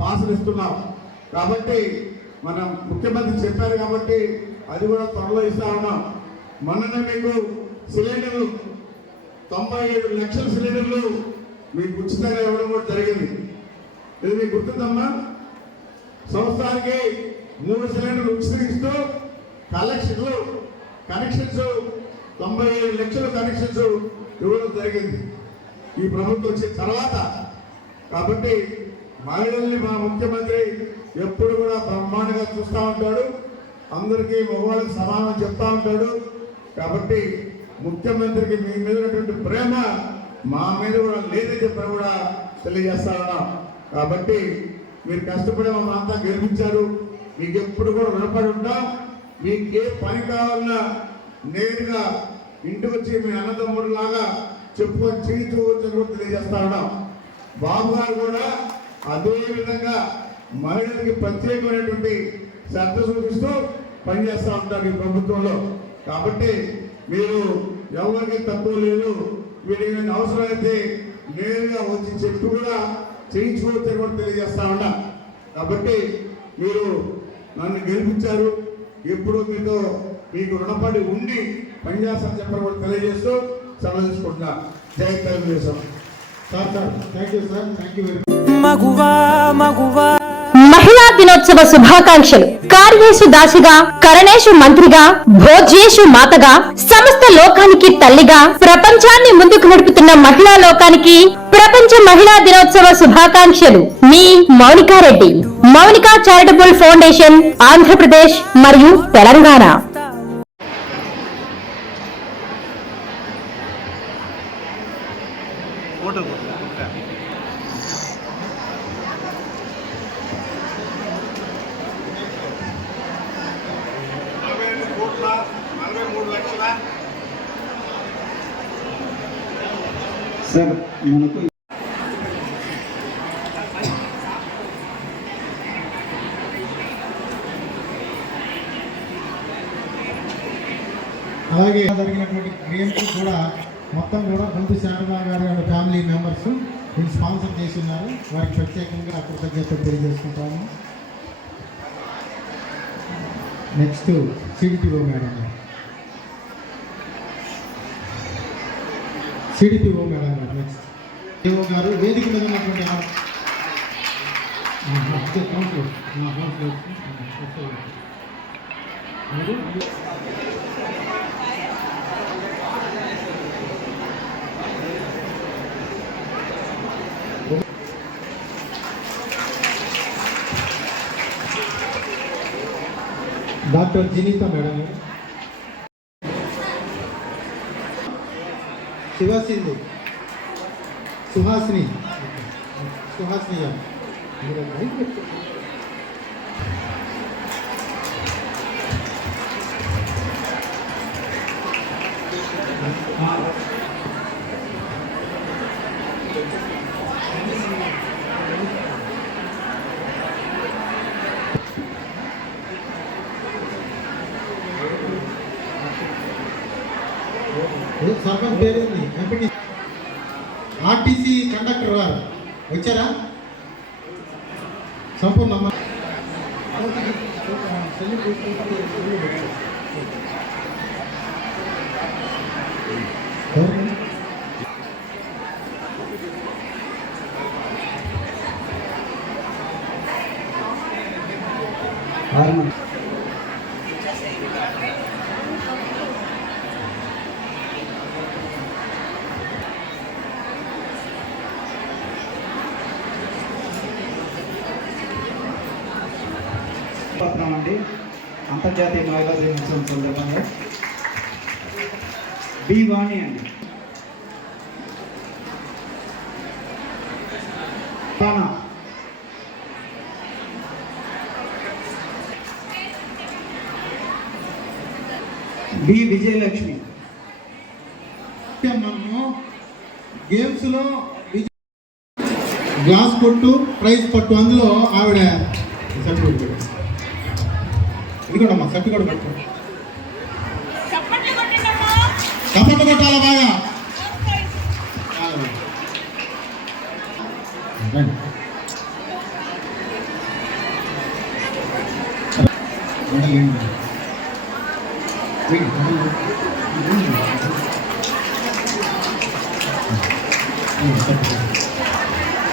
పాసలు ఇస్తున్నాం. కాబట్టి మనం ముఖ్యమంత్రి చెప్పారు కాబట్టి అది కూడా త్వరలో ఇస్తా ఉన్నాం. మొన్ననే మీకు సిలిండర్లు 97 లక్షల సిలిండర్లు మీకు ఉచితంగా ఇవ్వడం కూడా జరిగింది. ఇది మీకు గుర్తుందమ్మా? సంవత్సరానికి 3 సిలిండర్లు ఉచితంగా ఇస్తూ కనెక్షన్స్ 97 లక్షల కనెక్షన్స్ ఇవ్వడం జరిగింది ఈ ప్రభుత్వం వచ్చిన తర్వాత. కాబట్టి మహిళల్ని మా ముఖ్యమంత్రి ఎప్పుడు కూడా బ్రహ్మాండంగా చూస్తూ ఉంటాడు. అందరికీ మగవాళ్ళకి సమానం చెప్తా ఉంటాడు. కాబట్టి ముఖ్యమంత్రికి మీ మీద ఉన్నటువంటి ప్రేమ మా మీద కూడా లేదని చెప్పని కూడా తెలియజేస్తా ఉన్నాం. కాబట్టి మీరు కష్టపడి మమ్మల్ని అంతా గెలిపించారు. మీకు ఎప్పుడు కూడా రుణపడి ఉంటాం. మీకు ఏ పని కావాలన్నా నేరుగా ఇంటికి వచ్చి మీ అన్నదమ్ముడు లాగా చెప్పుకొని చేయించుకోవచ్చని కూడా తెలియజేస్తా ఉన్నాం. బాబు గారు కూడా అదే విధంగా మహిళలకి ప్రత్యేకమైనటువంటి శ్రద్ధ చూపిస్తూ పనిచేస్తూ ఉంటారు ఈ ప్రభుత్వంలో. కాబట్టి మీరు ఎవరికి తక్కువ లేదు. మీరు ఏమైనా అవసరమైతే నేరుగా వచ్చి చెప్పి కూడా చేయించుకోవచ్చని కూడా తెలియజేస్తా ఉన్నా. కాబట్టి మీరు నన్ను గెలిపించారు. ఎప్పుడు మీకు రుణపడి ఉండి పనిచేస్తానని చెప్పని కూడా తెలియజేస్తూ సెలవు తీసుకుంటున్నా. జై Telugu Desam. Sir thank you sir. Thank you very much. మహిళా దినోత్సవ శుభాకాంక్షలు. కార్యేషు దాసిగా, కరణేషు మంత్రిగా, భోజ్యేషు మాతగా, సమస్త లోకానికి తల్లిగా ప్రపంచాన్ని ముందుకు నడుపుతున్న మహిళా లోకానికి ప్రపంచ మహిళా దినోత్సవ శుభాకాంక్షలు. మీ మౌనికారెడ్డి, మౌనికా చారిటబుల్ ఫౌండేషన్, ఆంధ్రప్రదేశ్ మరియు తెలంగాణ. సార్ మనకు అలాగే జరిగినటువంటి గేమ్స్ కూడా మొత్తం కూడా గుంటు శారదా గారు అండ్ ఫ్యామిలీ మెంబర్స్ దీన్ని స్పాన్సర్ చేసి ఉన్నారు. వారికి ప్రత్యేకంగా కృతజ్ఞతలు తెలియజేసుకుంటాము. నెక్స్ట్ సిడిపిఓ మేడం గారు. సిడిపిఓ మేడం గారు నెక్స్ట్ డిఓ గారు వేదిక మీద ఉన్నటువంటి డాక్టర్ జినీత మేడం గారు, శివసింధు, సుహాసిని గారు, సర్పంచ్ పేరు ఎంపీటీ ఆర్టీసీ వచ్చారా? సంపూర్ణ పత్రం అండి, అంతర్జాతీయ మహిళా దినోత్సవం సందర్భంగా. బి వాణి అండి, బి విజయలక్ష్మి. మనము గేమ్స్లో గ్లాస్ కొట్టు, ప్రైజ్ పట్టు, అందులో ఆవిడ సర్టిఫికెట్ ఇది కూడా అమ్మా సర్టిఫికెట్ పట్టు. చప్పట్లు కొట్టాలా బాగా.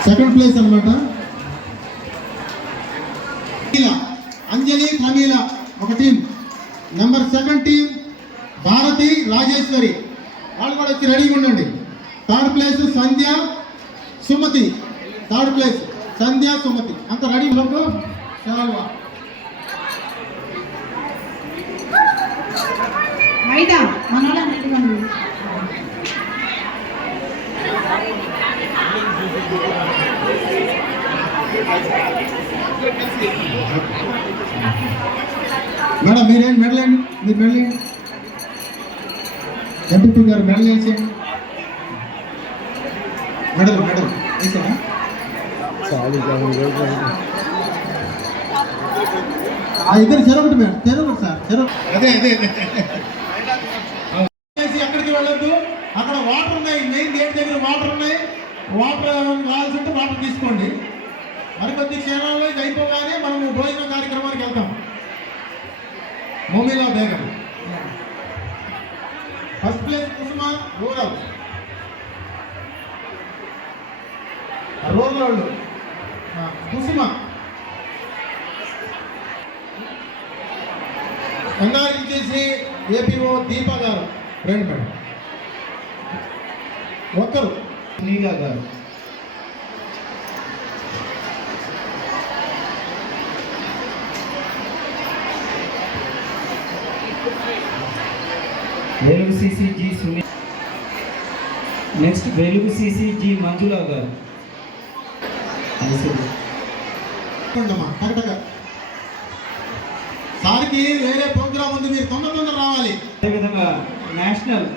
సెకండ్ ప్లేస్ అన్నమాట. అంజలి ప్రమీల ఒక team. Number 2 team Bharati Rajeshwari, వాళ్ళు కూడా వచ్చి రెడీగా ఉండండి. Third place Sandhya Sumathi, third place Sandhya Sumathi, అంత రెడీ. సెలవు రైటా మన మేడం మీరేంటి మెడల్ అండి, మీరు మెడల్ వేయండి. ఎంపీ గారు మెడల్ వేసేయండి. మెడల్ వేసారా? ఇద్దరు చెరొకటి మేడం, చెరొకటి సార్, అదే ఎక్కడికి వెళ్ళొద్దు. అక్కడ వాటర్ ఉన్నాయి, మెయిన్ గేట్ దగ్గర వాటర్ ఉన్నాయి. వాటర్ కావాల్సి ఉంటే వాటర్ తీసుకోండి. మరికొద్ది క్షణాల్లో ఇది అయిపోగానే మనము భోజన కార్యక్రమానికి వెళ్తాం. మోమిలా బేగం ఫస్ట్ ప్లేస్, కుసుమ రూరల్ కుసుమ. కంగారు ఇచ్చేసి ఏపీఓ దీపా గారు రండి మేడం. ఒక్కరు నీలా గారు. వెలుగు సిసిజి సునీల్. నెక్స్ట్ వెలుగు సిసిజి మంజులా గారు. సార్కి వేరే ప్రోగ్రామ్ ఉంది, మీరు తొందర రావాలి. అదేవిధంగా నేషనల్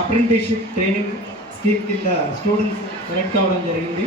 అప్రెంటిస్షిప్ ట్రైనింగ్ స్కీమ్ కింద స్టూడెంట్స్ సెలెక్ట్ కావడం జరిగింది.